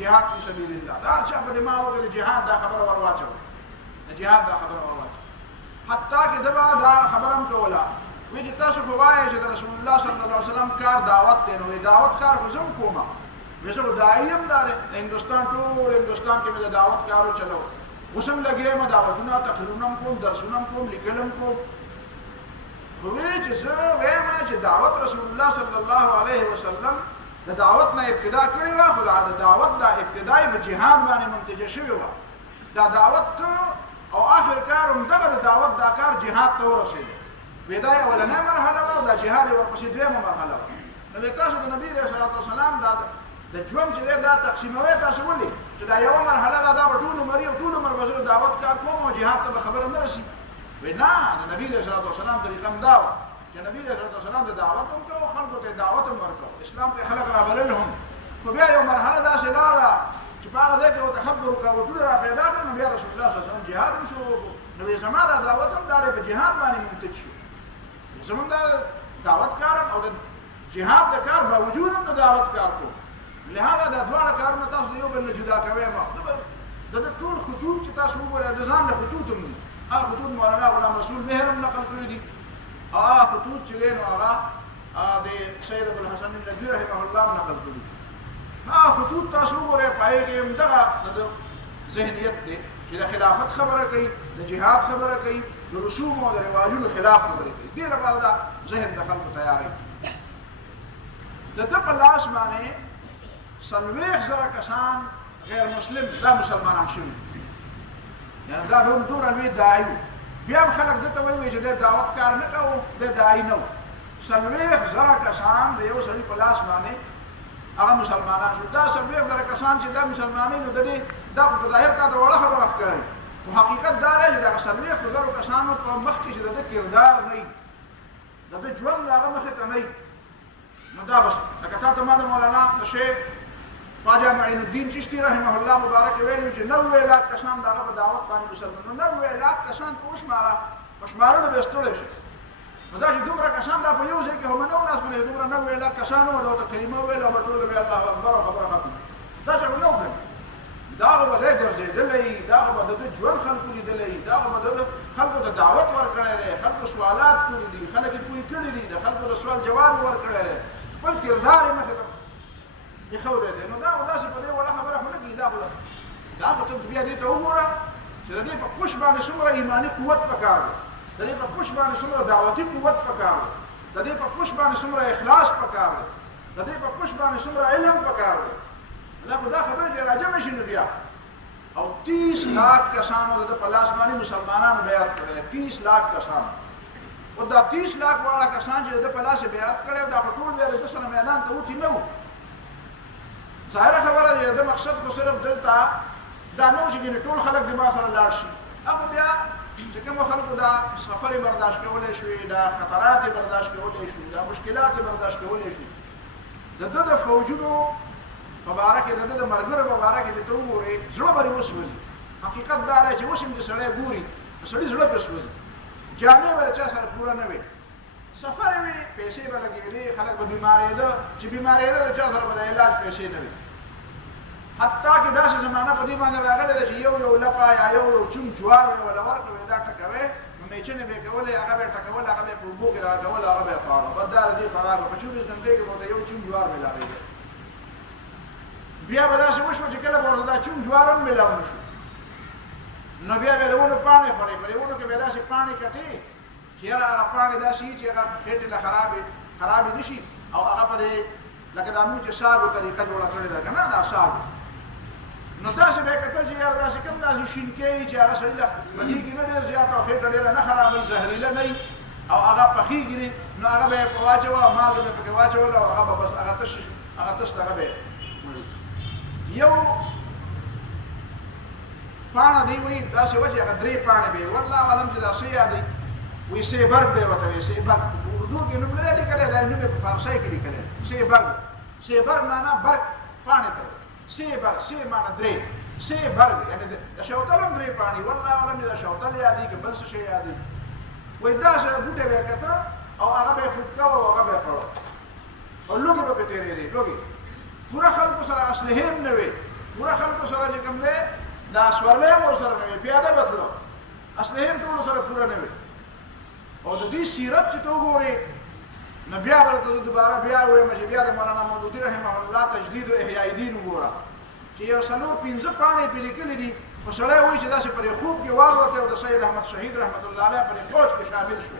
جهاد فی سبیل الله دا هر چا په دماغو کې د جهاد دا خبره ور واچوه، د جهاد دا خبره ور واچوه. حتی کې ده به دا خبره هم کوله، وایي چې تاسو خو وایئ چې د رسول الله صلی الله علیه وسلم کار دعوت دی، نو دعوت کار خو زه هم کومه، وایي زه خو داعي یم دا دی، د هندوستان ټول هندوستان کې مې د دعوت کار وچلو، اوس هم لګیا یم، دعوتونه تقریرونه هم کوم، درسونه هم کوم، لیکل هم کوم. خو وایي چې زه وایم چې دعوت رسول الله صلی الله علیه وسلم د دعوت نه ابتدا کړې وه خو د دعوت دا ابتدای په جهاد باندې منتجه شوې وه دا دعوت او آخر کار همدغه د دعوت دا کار جهاد ته ورسېده دا اولنۍ مرحله وه او دا جهاد یې ورپسې دویمه مرحله وه نو تاسو د نبي علیه الصلاة والسلام دا د ژوند چې دی دا تقسیموئ تاسو ولې چې دا یوه مرحله ده دا به ټول عمر او ټول عمر به زه دعوت کار کوم او جهاد ته به خبره نه رسي وایي نه د نبي علیه الصلاة والسلام طریقه همدا وه چې نبي علیه الصلاة والسلام د دعوت هم کوو خلکو ته دعوت هم ورکوو اسلام ته خلک رابلل هم خو بیا یو مرحله داسې لاړه چې په هغه ځای کې ورته خلکو رکاوټونه را پیدا کړل نو بیا رسول الله صلی الله علیه وسلم جهاد هم شروع وکړو نو وایي زما دا دعوت هم دا دی په جهاد باندې منتج شو زمونږ دا دعوت کار او د جهاد د کار باوجود هم د دعوت کار کوو لهذا دا دواړه کارونه تاسو د یو بل نه جدا کوئ مه د ټول خطوط چې تاسو وګورئ د ځان د خطوط هم دي هغه خطوط مولانا غلام رسول مهر هم نقل کړي دي هغه خطوط چې دی نو هغه د سید ابوالحسن الندوي رحمه الله هم نقل کړي هغه خطوط تاسو وګورئ په هغې کې همدغه ذهنیت دی چې د خلافت خبره کوي د جهاد خبره کوي د رسوم او د رواجونو خلاف خبرې کوي دې لپاره دا ذهن د خلکو تیاروي د ده په لاس باندې 40,000 کسان غیر مسلم دا مسلمانان شوي یعنې دا دومره لوی داعي و بیا هم خلک ده ته وایي چې دی دعوت کار نه کوو دی داعي نه و 40,000 کسان د یو سړي په لاس باندې هغه مسلمانان شو دا 40,000 کسان چې دا مسلمانۍ نو د دې دا په ظاهر تا ته وړه خبره ښکاري خو حقیقت دا دی چې دغه 40,000 کسانو په مخ کې چې د ده کردار نه وي د ده ژوند د هغه مخې ته نه وي نو دا بس لکه تا ته ما د مولانا د شیخ خواجه معین الدین چشتي رحمه الله مبارک ویلي چې 90,000 کسان د هغه په دعوت باندې مسلمان نو 90,000 کسان ته وشماره په شمارلو به یې ستړی شي نو دا چې دومره کسان دا په یو ځای کې هم نه و ناست باندې دومره 90,000 کسان وو دا ورته کلمه ویله او به ټول به الله اکبر او خبره ختمه دا چې نه وکړي دا هغه به دی ګرځېدلی دا هغه به د ده ژوند خلکو لیدلی دا هغه به د خلکو ته دعوت ورکړی دی خلکو سوالات کړي دي خلک یې پوه کړي دي د خلکو د سوال جواب یې ورکړی دی خپل کردار یې مخې ته ایښولی دی نو دا خو داسې په دې وړه خبره خو نه کېږي دا خو ته بیا دې ته وګوره چې د دې په پوش باندې څومره ایماني قوت پکار دی د دې په پوش باندې څومره دعوتي قوت پکار دی د دې په پوش باندې څومره اخلاص پکار دی د دې په پوش باندې څومره علم پکار دی دا خو دا خبره چې راجمع شي نو بیا او 30 लाख کسانو د په لاس باندې مسلمانانو بیعت کړی 30 लाख کسان او دا 30 लाख واړه کسان چې د په لاس بیعت کړی دا په ټول بیا د سره میدان ته وتی نه وو ظاهره خبره دی د مقصد خو صرف دلته دا نو چې ټول خلک د ما سره لاړ شي هغه بیا چې کوم خلکو دا سفر برداشت کولی شوي دا خطرات برداشت کولی شوي دا مشکلات برداشت کولی شوي د ده د فوجونو په باره کې د ده د ملګرو په باره کې چې ته وګورې زړه به دې وسوځي حقیقت دا دی چې اوس هم چې سړی ګوري د سړي زړه پرې سوځي جامې به د چا سره پوره نه وي سفر وي پیسې به لګېدې خلک به بیمارېده چې بیمارېده د چا سره به د علاج پیسې نه وي حتی کې داسې زمانه په دې باندې راغلې ده چې یو لپه یا یو چون جوار وي ولا ورکوې دا ټکوې نو میچنې به یې کولې هغه به یې ټکول هغه به یې په اوبو کې راګول هغه به یې پاړه بد دا د دې خرابه په چوبې ډنډې کې به ورته یو چون جوار میلاوېده بیا به داسې وشوه چې کله به ورته دا چون جوار هم میلاو نه شو نو بیا به د ونو پاڼې خورې په دې ونو کې به یې داسې پاڼې کتې چې یاره هغه پاڼې داسې وي چې هغه خېټې له خرابې نه شي او هغه په دې لکه دا موږ چې ساګو طریقه جوړه کړې ده که نه دا ساګو نو داسې به یې کتل چې یاره داسې کوم داسې شینکې وي چې هغه سړي له بدېږي نه ډېر زیات او خېټه ډېره نه خرابوي زهریله نه وي او هغه پخېږي نو هغه به یې په واچوه او مالګه به یې پکې واچوله او هغه به بس هغه تش دغه به یو پاڼه دی وایي داسې وه چې هغه 3 پاڼې به وي والله عالم چې دا څه یادوي وایي سیبرګ به یې ورته وایي سیبرګ په اردو کې نوم نه دی لیکلی دا نوم یې په فارسۍ کې لیکلی سیبرګ معنا برګ پاڼې ته سیبر سی معنا 3 سیبرګ یعنې د شوتل هم 3 پاڼې والله عالم چې دا شوتل یادوي که بل څه شی یادوي وایي داسې بوټی به یې کته او هغه به یې خوټ کوه او هغه به یې خوړه او لوګې به پرې تېرېدې لوګې پوره خلکو سره اسلحې هم نه وې پوره خلکو سره چې کوم دی دا سورلی هم ورسره نه وې پیاده به تلو اسلحې هم ټولو سره پوره نه وې او د دې سیرت چې ته وګورې نو بیا به درته دوباره بیا ووایم چې بیا د مولانا مودودي رحمه الله تجدید و احیاء دین وګوره چې یو 4-5 پاڼې پرې لیکلي دي خو سړی وایي چې داسې پرې خوب کې والوتې او د سید احمد شهید رحمت الله علیه پرې فوج کې شامل شو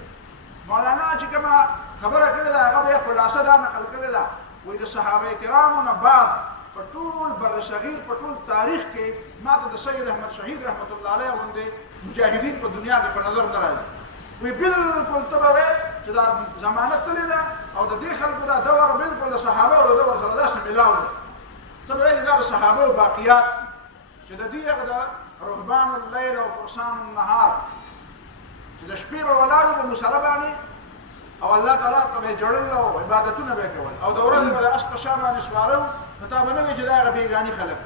مولانا چې کومه خبره کړې ده هغه به یې خلاصه دا نقل کړې ده وې د صحابه کرامو نه بعد په ټول بر صغیر په ټول تاریخ کې ماته د سید احمد شهید رحمت الله علیه باندې مجاهدین په دنیا کې په نظر نه راځي وی بالکل تبه چې دا زمانه تللی ده او د دې خلکو دا دور بالکل د صحابه او دور سره داسې ملاو ده تبه دا صحابه او باقیات چې د دې هغه د رهبان الليل او فرسان النهار چې د شپې په ولاړو په مصلی باندې او الله تعالی ته جوړل او عبادتونه به کول او د ورځې په اس په شام باندې سوارو نو تا باندې وی چې دا هغه بیګانی خلک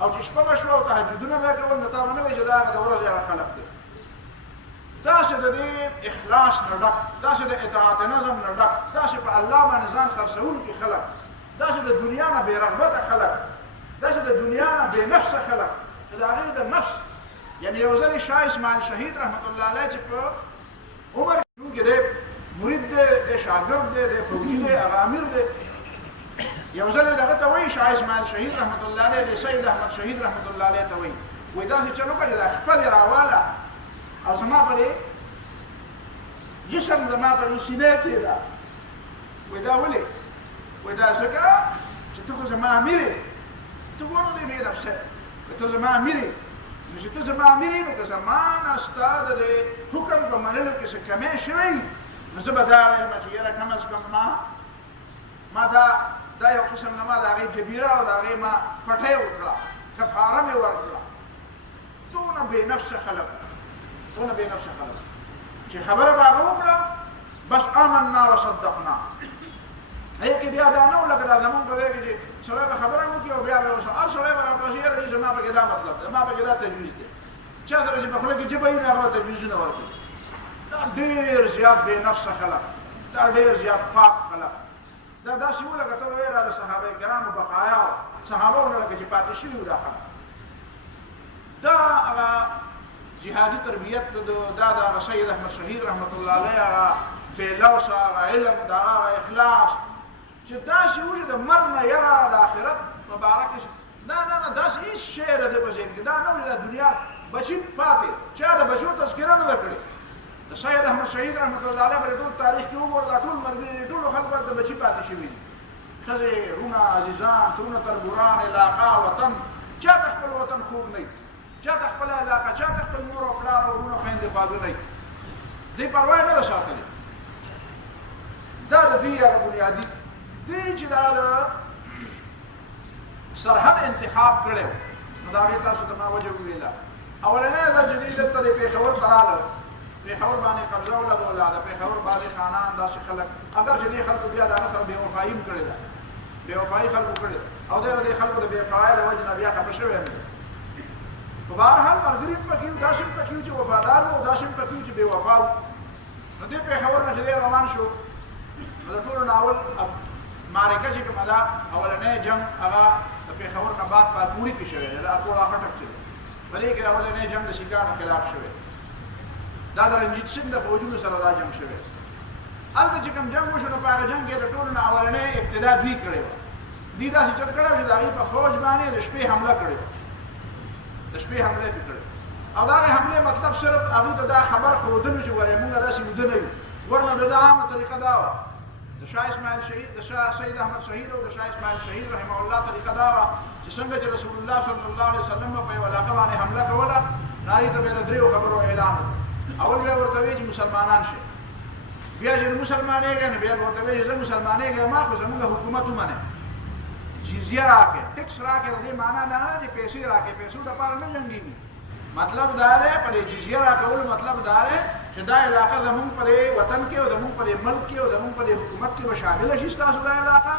او چې شپه بشو او تهجدونه به کول نو تا باندې وی چې دا هغه د ورځې هغه خلک دي دا چې د دې اخلاص نه ډک دا چې د اطاعت نظم نه ډک دا چې په الله باندې ځان خرڅون کې خلک دا چې د دنیا نه بے رغبت خلک دا چې د دنیا نه بے نفس خلک دا هغه د نفس یعنی یو ځل شاه اسماعیل شهید رحمت الله علیه چې په عمر کې دی مرید دی شاګرد دی فوجي دی هغه امیر دی یو ځل دغه ته وایي شاه اسماعیل شهید رحمت الله علیه د سید احمد شهید رحمت الله علیه ته وایي وای دا چې چلو کړي دا خپل راواله او زما په جسم زما په سینې کې دا وای دا ولې وای دا څنګه چې ته زما امیر ته ونه دې مې نفسه ته زما امیر نو چې ته زما امیر نو که زمان استاد دې حکم په منلو کې څه کمې شوی نو زه به دا وایم چې یاره کم از کم ما دا یو قسم نه ما د هغې جبیره او د هغې ما پټۍ وکړه کفاره مې ورکړه دونه بې نفسه خلک دونه بې نفسه خلک چې خبره به هغه وکړه بس آمنا وصدقنا هغې کې بیا دا نه و لکه دا زمونږ په ځای کې چې سړی به خبره وکړي او بیا به هر سړی به راته وایي یاره زما پکې دا مطلب دی زما پکې دا تجویز دی چا سره چې په خوله کې ژبه وي نو هغه تجویزونه ورکوي دا ډېر زیات بې نفسه خلک دا ډېر زیات پاک خلک دا داسې و لکه ته وایې د صحابه کرامو بقایا صحابه ونه لکه چې پاتې شوي وو دا خلک دا هغه جهادي تربیت دا د هغه سید احمد شهید رحمت الله علیه هغه بېلوسه هغه علم د هغه اخلاص چې داسې و چې د مرګ نه یره د آخرت مبارک نه داسې هېڅ شی د ده په ذهن کې دا نه و چې د دنیا بچي پاتې چا د بچو تذکره نه ده کړې د سید احمد شهید رحمت الله علیه په ټول تاریخ کې وګوره دا ټول ملګري ټولو خلکو د بچي پاتې شوي دي ښځې رونه عزیزان ترونه تربوران علاقه وطن چا ته خپل وطن خوږ نه وي چا ته خپله علاقه چا ته خپل مور او پلار او ورونه خویندې خواږه نه وي دوی پروا یې نه ده ساتلې دا د دوی هغه بنیادي دی چې دا د سرحد انتخاب کړی و نو د هغې تاسو ته ما وجه وویله اولنی دا چې دوی دلته د پېښور ته راغلل پېښور باندې قبضه ولګوله د پېښور بعضې خانان داسې خلک اگر چې دې خلکو بیا د هغه سره بېوفایي هم کړې ده بېوفایي خلکو کړې او دی د دې خلکو د بېوفایۍ د وجې نه بیا خفه شوی هم دی په بهرحال ملګري هم پکې وو داسې هم پکې وو چې وفادار وو داسې هم پکې وو چې بېوفا وو نو دې پېښور نه چې دی روان شو نو د ټولو نه اول معرکه چې کومه ده اولنی جنګ هغه د پېښور نه بعد پاکوړي کې شوی دی دا اکوړه خټک چې دی په دې کې اولنی جنګ د سیکانو خلاف شوی دا د رنجیت سنګ د فوجونو سره دا جنګ شوی هلته چې کوم جنګ وشو نو په هغه جنګ کې د ټولو نه اولنی ابتدا دوی کړې وه دوی داسې چل کړی و چې د هغې په فوج باندې د شپې حمله کړې وه د شپې حمله پې کړې او د هغې حملې مطلب صرف هغوی ته دا خبر ښودلو چې ګورئ مونږ داسې ویده نه یو ورنه د ده عامه طریقه دا وه د شاه اسماعیل شهید د شاه سید احمد شهید او د شاه اسماعیل شهید رحمه الله طریقه دا وه چې څنګه چې رسول الله صلی الله علیه وسلم په یو علاقه باندې حمله کوله نو هغې ته به یې د دریو خبرو اعلان وکړو اول بیا ورته وایي چې مسلمانان شئ بیا چې مسلمانېږئ نو بیا به ورته وایي چې زه مسلمانېږم ما خو زموږ حکومت ومنئ جزیه راکړئ ټکس راکړئ د دې معنا دا نه چې پیسې راکړئ پیسو دپاره نه جنګېږي مطلب دا دی په دې جزیه راکولو مطلب دا دی چې دا علاقه زمونږ په دې وطن کې او زمونږ په دې ملک کې او زمونږ په دې حکومت کې به شامله شي ستاسو دا علاقه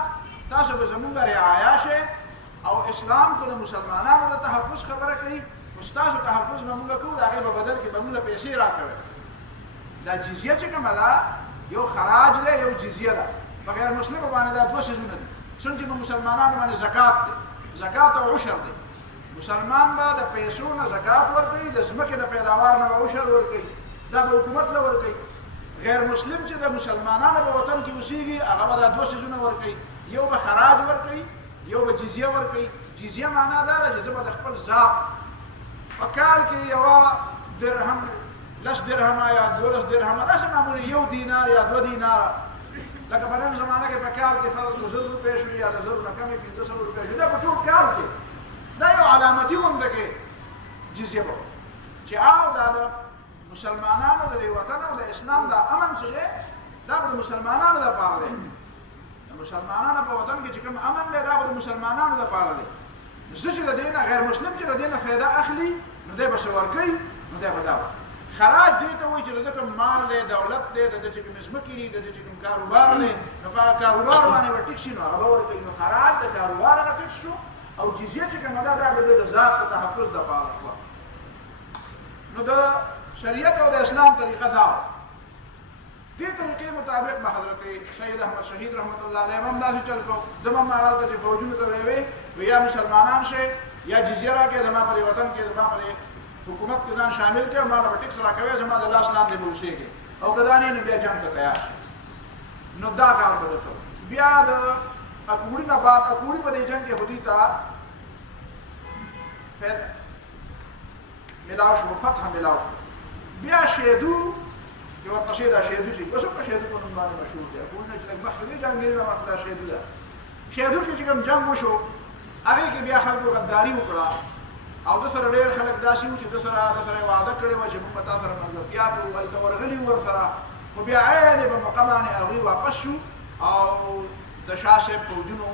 تاسو به زمونږ رعایا شئ او اسلام خو د مسلمانانو د تحفظ خبره کوي نو ستاسو تحفظ به مونږ کوو د هغې په بدل کې به مونږ پیسې راکوئ دا جزیه چې کومه ده یو خراج دی یو جزیه ده په غیر مسلمو باندې دا دوه څیزونه دي څنګه چې په مسلمانانو باندې زکات دی زکات او عشر دی مسلمان به د پیسو نه زکات ورکوي د ځمکې د پیداوار نه به عشر ورکوي دا به حکومت له ورکوي غیر مسلم چې د مسلمانانو په وطن کې اوسېږي هغه به دا دوه څیزونه ورکوي یو به خراج ورکوي یو به جزیه ورکوي جزیه معنا دا ده چې زه به د خپل ذات په کال کې یوه درهم 10 درهمه یا 12 درهمه داسې معمولي 1 دینار یا 2 دیناره لکه په نن زمانه کې په کال کې فرض 1000 روپۍ شو یا 1000 نه کمې 1500 روپۍ شو دا په ټول کال کې دا یو علامتي غونډه کې جزیه به چې دا د مسلمانانو د وطن او د اسلام د امن څخه دا د مسلمانانو لپاره دی د مسلمانانو په وطن کې چې کوم امن دی دا د مسلمانانو لپاره دی زه چې د دینه غیر مسلم چې د دینه فایده اخلي نو دی به ورکوي نو دی به دا خراج دې ته وایي چې د کوم مال دی دولت دی د چې کوم ځمکې دي د چې کوم کاروبار دی نو په کاروبار باندې ورټیک شي نو هغه ورکوي نو خراج د کاروبار ورټیک شو او جزیه چې کومه ده دا د ذات ته تحفظ د پاره شو نو د شریعت او د اسلام طریقه دا دې طریقې مطابق به حضرت سید احمد شهید رحمت الله علیه هم داسې چل کو دمه مال ته فوجونه ته وی یا مسلمانان شي یا جزیه راکې زما پر وطن کې زما پر حکومت کې ځان شامل کړي ما به ټیکس راکوي زما د لاس لاندې بوشيږي او کدانې نه بیا جنگ ته تیار شي نو دا کار به وکړو بیا د اکوړي نه بعد اکوړي په دې جنگ کې هدي تا فد ملاو شو فتح ملاو شو بیا شهدو یو ورپسې دا شهدو چې اوس په شهدو په نوم باندې مشهور دی اکوړي چې لږ مخکې جنگي نه وخت دا شهدو ده شهدو کې کوم جنگ وشو هغه کې بیا خلکو غداري وکړه او د سره ډېر خلک داسې وو چې د سره وعده کړې وه چې موږ به تا سره ملګرتیا کوو هلته ورغلي وو ورسره خو بیا عین په موقع باندې هغوی واپس شو او د شاه صاحب فوجونو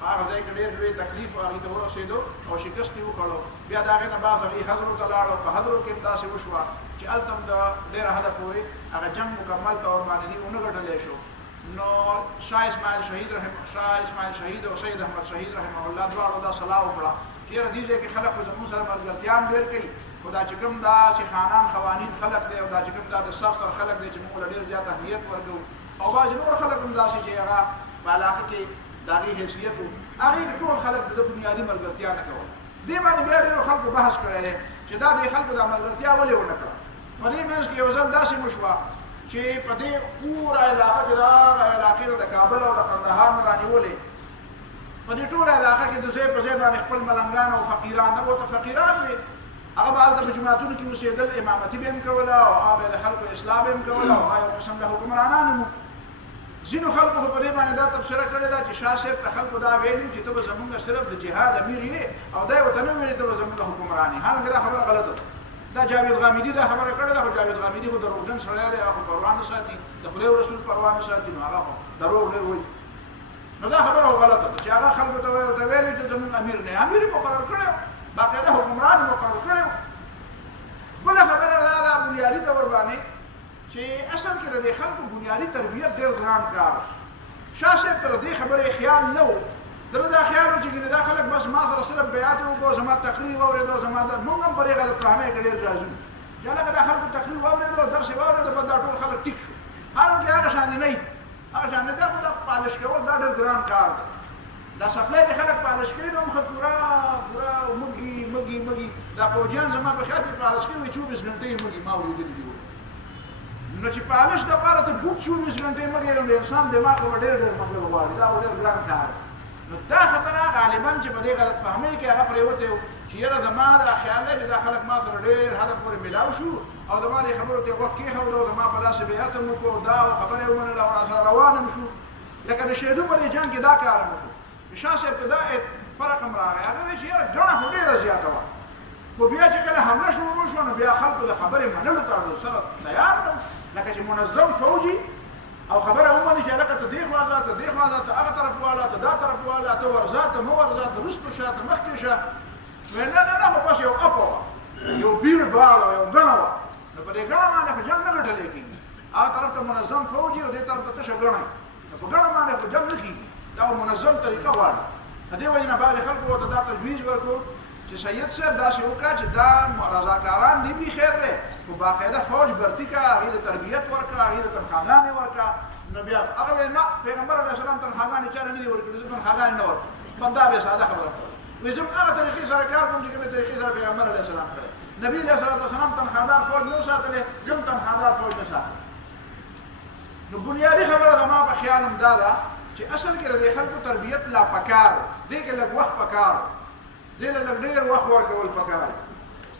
په هغه ځای کې ډېر لوی تکلیف هغوی ته ورسېدو او شکست یې وخوړو بیا د هغې نه بعد هغوی حضرو ته لاړو په حضرو کې هم داسې وشوه چې هلته هم د ډېره حده پورې هغه جنګ مکمل طور باندې دي ونه ګټلی شو نو شاه اسماعیل شهید او سید احمد شهید رحمه الله دواړو دا صلاح وکړه چیرې دې کې خلک خو زموږ سره ملګرتیا هم ډېر کوي خو دا چې کوم دا چې خانان قوانین خلک دی او دا چې کوم دا د سر خلک دی چې موږ له ډېر زیات اهمیت ورکوو او بعضې نور خلک هم داسې چې هغه په علاقه کې د هغې حیثیت و هغې کې ټول خلک د بنیادي ملګرتیا نه کول دې باندې بیا ډېرو خلکو بحث کړی دی چې دا دې خلکو دا ملګرتیا ولې ونه کړه په دې منځ کې یو ځل داسې وشوه چې په دې پوره علاقه کې د علاقې د کابل او د قندهار نه رانیولې په دې ټوله علاقه کې د ځای په ځای باندې خپل ملنګان او فقیران نه ورته فقیران وي هغه به هلته په جوماتونو کې اوسېدل امامتي به یې هم کوله او هغه به د خلکو اصلاح به یې هم کوله او هغه یو قسم د حکمرانان وو ځینو خلکو خو په دې باندې دا تبصره کړې ده چې شاه صاحب ته خلکو دا ویلي چې ته به زمونږ صرف د جهاد امیر یې او دا یې ورته نه ویلي ته به زمونږ حکمران یې حالانکه دا خبره غلطه ده دا جاوید غامیدي دا خبره کړې ده خو جاوید غامیدي خو دروغجن سړی دی هغه پروا نه ساتي د خدای او رسول پروا نه ساتي نو هغه خو دروغ ډېر وایي نو دا خبره غلطه ده چې هغه خلکو ته ویلي چې زمونږ امیر نه امیر یې مقرر کړی باقاعده حکمران یې مقرر کړی بله خبره دا ده بنیادي طور باندې چې اصل کې د دې خلکو بنیادي تربیت ډېر ګران کار شاه صاحب ته د دې خبرې خیال نه و دله دا خیال و چې دا خلک بس ما سره صرف بیعت وکړو زما تقریر واورېدو زما موږ هم په دې غلطفهمۍ کې ډېر راځو چې هلکه دا خلکو تقریر واورېدو درس یې واورېدو بس دا ټول خلک ټیک شو حالانکې هغه شانې نه وي هغه شانې دا خو دا پالش کول دا ډېر ګران کار دی دا سپلای کې خلک پالش کوي نو هم ښه پوره مږي دا فوجیان زما په خیال کې پالش کوي 24 غنټې مږي ما ولیدلي دي نو چې پالش دپاره ته بوک 24 غنټې مږی نو د انسان دماغ به ډېر مږی غواړي دا به ډېر ګران کار نو دا خبره غالبا چې په دې غلطفهمۍ کې هغه پرېوتی و چې یاره زما دا خیال دی چې دا خلک ما سره ډېر حده پورې میلاو شو او زما دې خبرو ته یې غوږ کېښودو او زما په داسې بیعت هم وکړو دا خبره یې ومنله او راسره روان هم شو لکه د شهیدو په دې جنګ کې دا کار هم وشو شاه صاحب ته دا فرق هم راغی هغه وایي چې یاره ګڼه خو ډېره زیاته وه خو بیا چې کله حمله شروع وشوه نو بیا خلکو د خبرې منلو ته سره تیار نه لکه چې منظم فوجي او خبره ومني چې هلکه ته دې خوا ځه ته دې خوا ځه ته هغه طرف واله ته دا طرف واله ته ورځه ته مه ورځه ته رستو شه ته مخکې شه وایي نه خو بس یو اپه وه یو بیړ بال وه یو ګڼه وه نو په دې ګڼه باندې خو جنګ نه ګټلی کېږي هغه طرف ته منظم فوجي او دې طرف ته تشه ګڼه نو په ګڼه باندې خو جنګ نه کېږي دا منظم طریقه غواړي د دې وجې نه بعضې خلکو ورته دا تجویز ورکړو چې سید صاحب داسې وکړه چې دا رضاکاران دي بي خیر دی خو باقاعده فوج برتي کړه هغې د تربیت ورکړه هغې د تنخواګانې ورکړه نو بیا هغه ویل نه پیغمبر علیه السلام تنخواګانې چا نه دي ورکړي زه تنخواګانې نه ورکړم بنده بیا ساده خبره کوله وایي زه هغه طریقې سره کار کوم چې کومې طریقې سره پیغمبر علیه السلام کړی نبي علیه السلام تنخوادار فوج نه ساتلی زه هم تنخوادار فوج نه ساتم نو بنیادي خبره زما په خیال هم دا ده چې اصل کې د خلکو تربیت لا پکار دې کې لږ وخت پکار دې له لږ ډېر وخت ورکول پکار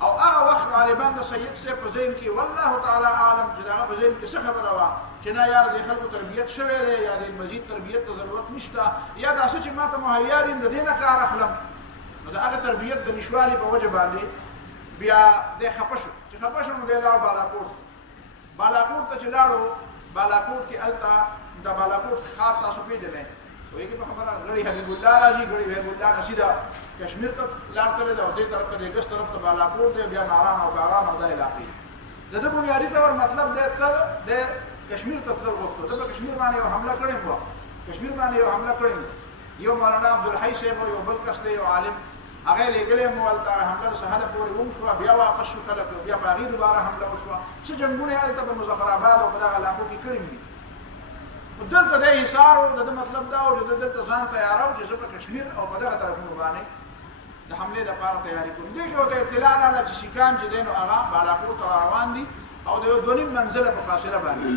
او هغه وخت غالبا د سید صاحب په ذهن کې والله تعالی عالم چې دا په ذهن کې څه خبره وه چې نه یار د خلکو تربیت شوی دی یا د مزید تربیت ته ضرورت نشته یا دا څه چې ما ته مهیا دي د دې نه کار اخلم نو د هغه تربیت د نشوالي په وجه باندې بیا دی خفه شو چې خفه شو نو دی لاړ بالاکوټ ته چې لاړو بالاکوټ کې هلته د بالاکوټ ښار تاسو پېژنئ پوهېږئ په خبره غړي حبیب الله راځي غړي حبیب الله نه سیده کشمیر ته لار تللی ده او دې طرف ته د ګس طرف ته بالاکوټ دی بیا ناران او باغان او دا علاقې د ده بنیادي طور مطلب دی تل د کشمیر ته تلل غوښتو ده په کشمیر باندې یو حمله کړې وه کشمیر باندې یو حمله کړې یو مولانا عبدالحی صاحب یو بل کس دی یو عالم هغه لېږلی مو هلته حمله د سهده پورې وشوه بیا واپس شو خلک بیا په هغې دوباره حمله وشوه څه جنګونه یې هلته په مظفرآباد او په دغه علاقو کې کړي دي دلته دی حصار و د ده مطلب دا و چې ده دلته ځان تیاره و چې زه په کشمیر او په دغه طرفونو باندې د حملې دپاره تیاري کوم دې کې ورته اطلاع راغله چې سیکان چې دی نو هغه بالاکوټ ته روان دي او د یو 2.5 منزله په فاصله باندې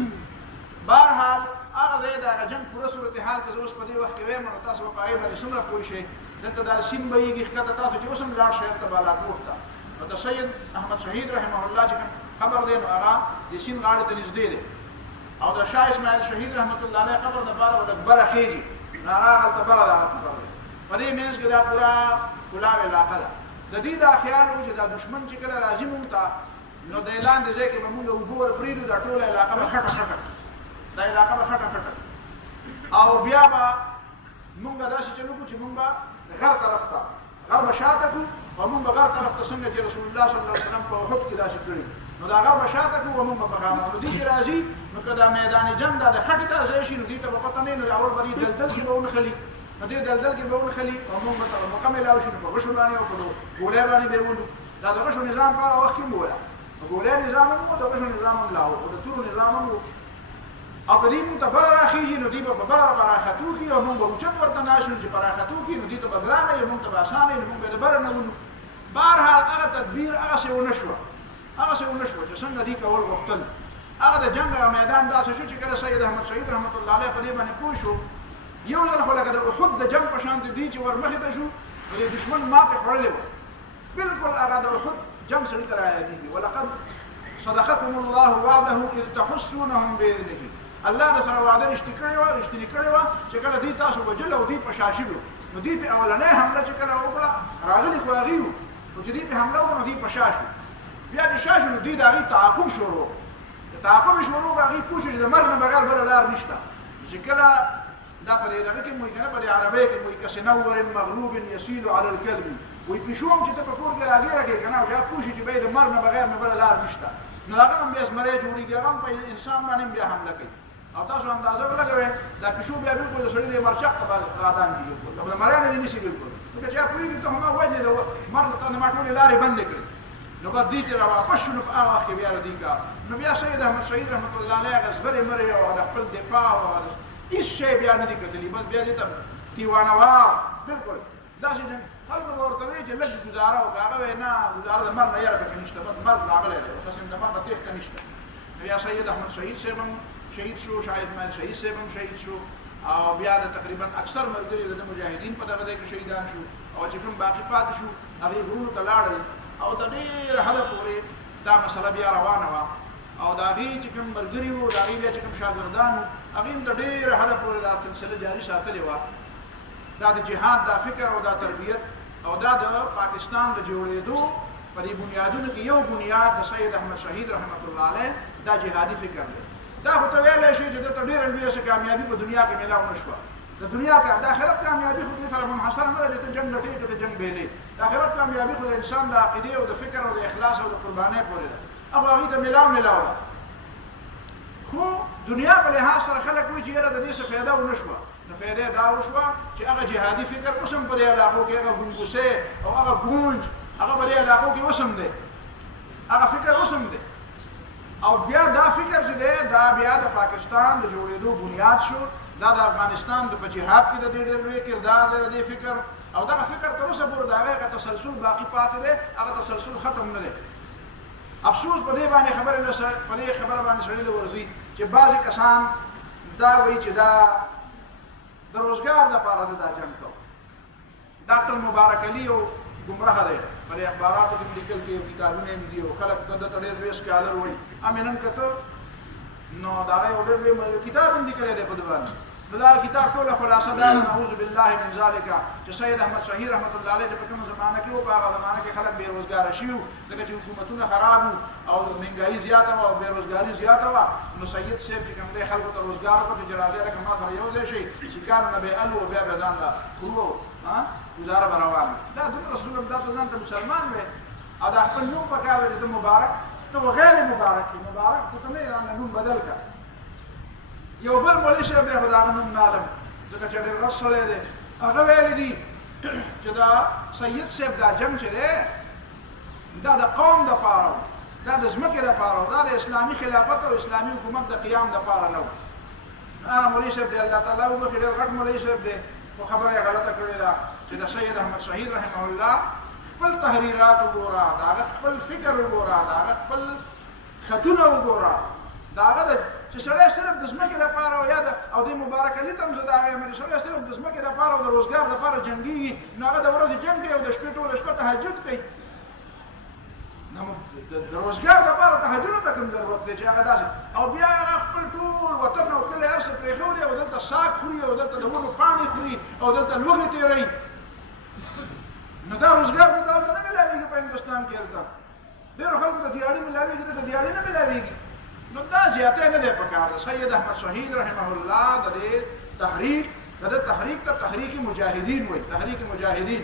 بهرحال هغه دی د هغه جنګ پوره صورتحال که زه اوس په دې وخت کې وایم نو تاسو به په هغې باندې څومره پوه شئ دلته دا سیند بهیږي ښکته تاسو چې اوس هم لاړ شئ هلته بالاکوټ ته نو د سید احمد شهید رحمه الله چې کوم قبر دی نو هغه د سیند غاړې ته نږدې دی او د شاه اسماعیل شهید رحمت الله علیه قبر دپاره ولږ بره خیږي نو هغه هلته بره د هغه قبر دی په دې منځ کې دا پوره کلاو علاقه ده د دې دا خیال و چې دا دشمن چې کله راځي مونږ ته نو د لاندې ځای کې به مونږ اوبه ور پرېږدو دا ټوله علاقه به خټه دا علاقه به خټه او بیا به مونږ به داسې چلو کړو چې مونږ به غر طرف ته غر به شاته کړو او مونږ به غر طرف ته څنګه چې رسول الله صلی الله علیه وسلم په احد کې داسې کړي نو دا غر به شاته کړو او مونږ به مخامخ نو دې چې راځي نو که دا میدان جنګ دا د خټې ته ځای شي نو دې ته به پته نه وي نو اول به دې دلدل کې به ونښلي نو دې دلدل کې به ونښلي او مونږ به ته موقع میلاو شي نو په غشو باندې او په ګولۍ باندې به یې ولو دا د غشو نظام په هغه وخت کې هم وویه د ګولۍ نظام هم و د غشو نظام هم لا و او د تورو نظام هم و او که دې مونږ ته بله راخېږي نو دې به په بله به راختو کړي او مونږ به اوچت ورته ناشو چې په راختو کړي نو دې ته به ګرانه وي مونږ ته به اسانه وي نو مونږ به د بره نه ولو بهرحال هغه تدبیر هغسې ونه شوه چې څنګه دې کول غوښتل هغه د جنګ هغه میدان داسې شو چې کله سید احمد شهید رحمت الله علیه په دې باندې پوه شو یو ځل خو لکه د احد د جنګ په شانتې دي چې ور مخې ته شو نو د دښمن ماتې خوړلې وه بالکل هغه د احد جنګ سړي ته رایادېږي ولقد صدقكم الله وعده اذ تحسونهم باذنه الله د سره وعده رښتینې کړې وه چې کله دوی تاسو وجل او دوی په شا شوي نو دوی په اولنۍ حمله چې کله وکړه راغلي خو هغې وو خو چې دوی په حمله وکړه نو دوی په شا شو بیا چې شا شو نو دوی د هغې تعاقب شروع تعاقب یې شروع کړه هغې پوه شو چې د مرګ نه بغیر بله لار نشته چې کله دا په دې دغه کې موږ کنه په عربی کې موږ کسنور مغلوب یسیل علی الكلب وي پښوم چې ته په کور کې راګیره کې کنه بیا پوه شي چې به د مرګ نه بغیر نه بله لار نشته نو هغه هم بیا زمری جوړېږي هغه هم په انسان باندې بیا حمله کوي او تاسو اندازه ولګوئ دا پښو بیا بالکل د سړي د مرچک ته رادان کېږي بالکل د مرۍ نه دې نشي بالکل ځکه چې پوهېږي ته همه وجې د مرګ ته ما ټولې لارې بندې کړې نو بعد دې چې راواپس شو نو په هغه وخت کې بیا دې کار نو بیا سید احمد شهید رحمت الله علیه هغه زغرې مرۍ او د خپل دفاع او هیڅ شی بیا نه دي کتلي بس بیا دې ته دیوانوار بالکل داسې خلکو به ورته وایي چې لږ ګزاره وکړه هغه وایي نه ګزاره د مرګ نه یاره پکې نشته بس مرګ راغلی دی بس د مرګ نه تېښته نشته بیا سید احمد شهید صاحب هم شهید شو شاه اسماعیل شهید صاحب هم شهید شو او بیا د تقریبا اکثر ملګري د مجاهدین په دغه ځای کې شهیدان شو او چې کوم باقي پاتې شو هغې غرونو ته لاړل او د ډېره حده پورې دا مسله بیا روانه وه او د هغې چې کوم ملګري وو د هغې بیا چې کوم شاګردان وو هغې هم د ډېره حده پورې دا سلسله جاري ساتلې وه دا د جهاد دا فکر او دا تربیت او دا د پاکستان د جوړېدو په دې بنیادونو کې یو بنیاد د سید احمد شهید رحمت الله علیه دا جهادي فکر دی دا خو ته ویلی شي چې دلته ډېره لویه څه کامیابي په دنیا کې میلاو نه شوه د دنیا د آخرت کامیابي خو دې سره منحصره نه ده چې ته جنګ ګټې که ته جنګ بیلې د آخرت کامیابي خو د انسان د عقیدې او د فکر او د اخلاص او د قربانۍ پورې ده هغه هغې ته میلاو ده خو دنیا په لحاظ سره خلک وایي چې یاره د دې څه فایده ونه شوه نو فایده دا وشوه چې هغه جهادي فکر اوس هم په دې علاقو کې هغه ګونګوسې او هغه ګونج هغه په دې علاقو کې اوس هم دی هغه فکر اوس هم دی او بیا دا فکر چې دی دا بیا د پاکستان د جوړېدو بنیاد شو دا د افغانستان د په جهاد کې د دې ډېر لوی کردار دی د دې فکر او دغه فکر تر اوسه پورې د هغه تسلسل باقي پاتې دی هغه تسلسل ختم نه دی افسوس په دې باندې خبره باندې سړي له ورځي چې بعضې کسان دا وایي چې دا د روزګار دپاره ده دا جنګ کوو ډاکټر مبارک علي او گمراه دی پر اخباراتو کې لیکل کې کتابونه دي او خلک د ډېر ریس کالر وایي امنن کته نو دا یو ډېر کتاب هم لیکل دی په دې بلا کتاب ټول خلاصه ده نعوذ بالله من ذلك چې سید احمد شهید رحمت الله علیه په کوم زمانہ کې او په هغه زمانہ کې خلک بیروزګار شي دغه چې حکومتونه خراب او مهنګای زیاته او بیروزګاری زیاته و نو سید صاحب چې کوم دی خلکو ته روزګار او چې راځي لکه ما سره یو ځای شي چې کار نه به الو بیا به ځان لا خو ها گزاره بروان دا د رسول الله د ځان ته مسلمان وي ادا خپل نوم په کار دي مبارک ته غیر مبارک ته نه نوم بدل کا یو بل مولوی صاحب به خدای نوم نالم ځکه چې ډېر رسول دی هغه ویل دي چې دا سید صاحب دا جنگ چې دی دا د قوم د پاره دا د ځمکې د پاره دا د اسلامي خلافت او اسلامي حکومت د قیام د پاره نه و مولوی صاحب دی الله تعالی او خیر غټ مولوی صاحب دی خو خبره غلطه کړې ده چې د سید احمد شهید رحمه الله خپل تحریرات وګوره دا خپل فکر وګوره دا خپل خطونه وګوره دا چې سړی صرف د ځمکې لپاره او یا او د مبارک علي ته هم زه دا وایم چې سړی صرف د ځمکې لپاره او د روزګار لپاره جنګېږي نو هغه د ورځې جنګ کوي او د شپې ټوله شپه تهجد کوي د روزګار لپاره تهجد ته کوم ضرورت دی چې هغه داسې او بیا هغه خپل ټول وطن او کلی هر څه پرېښودی او دلته ساګ خوري او دلته د ونو پاڼې خوري او دلته لوږې تېروي نو دا روزګار ته هلته نه میلاوېږي په هندوستان کې هلته ډېرو خلکو ته دیاړي میلاوېږي دلته دیاړي نه میلاوېږي نو دا زیاته نه دی پکار سید احمد شهید رحمه الله د تحریک ته تحریک مجاهدین وایي تحریک مجاهدین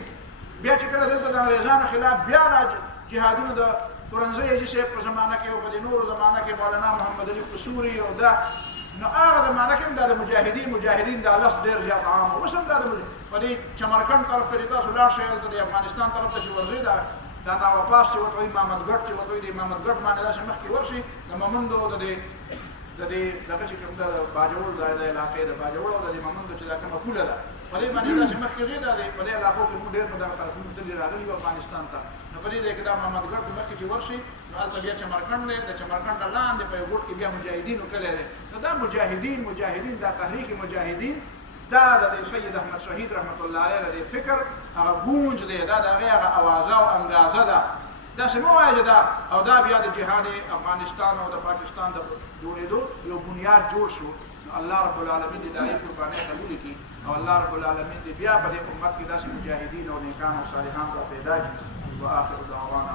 بیا چې کله دلته د انګریزانو خلاف بیا جهادونه د تورنزی حاجي صاحب په زمانه کې او په نورو زمانه کې مولانا محمد علي قصوري او دا نو هغه زمانه کې دا مجاهدین دا لفظ ډېر زیات عام و اوس هم دا په دې چمرکنډ طرف ته تاسو لاړ شئ د افغانستان طرف ته چې ورځي دا ناواپاس چې ورته وایي محمدګډ چې ورته وایي د محمدګډ باندې داسې مخکې ورشي د مومندو د دې دغه چې کوم د باجوړ د علاقې د باجوړ او د مومندو چې دا کومه پوله ده په دې باندې داسې مخکې ځي دا په دې علاقو کې موږ ډېر په دغه طرفونو تللي راغلي یو افغانستان ته نو په دې ځای کې دا محمدګډ مخکې چې ورشي نو هلته بیا چمرکنډ دی د چمرکنډ نه لاندې په یو ګوټ کې بیا مجاهدینو کلی دی نو دا مجاهدین دا تحریک مجاهدین دا د سید احمد شهید رحمت الله علیه د فکر هغه گونج دی دا د هغې هغه اوازه او انګازه ده داسې مه وایه چې دا او دا بیا د جهاد افغانستان او د پاکستان د جوړېدو یو بنیاد جوړ شو نو الله رب العالمین دې د هغې قربانۍ قبولې کړي او الله رب العالمین دې بیا په دې امت کې داسې مجاهدین او نیکان او صالحان را پیدا کړي واخر دعوانا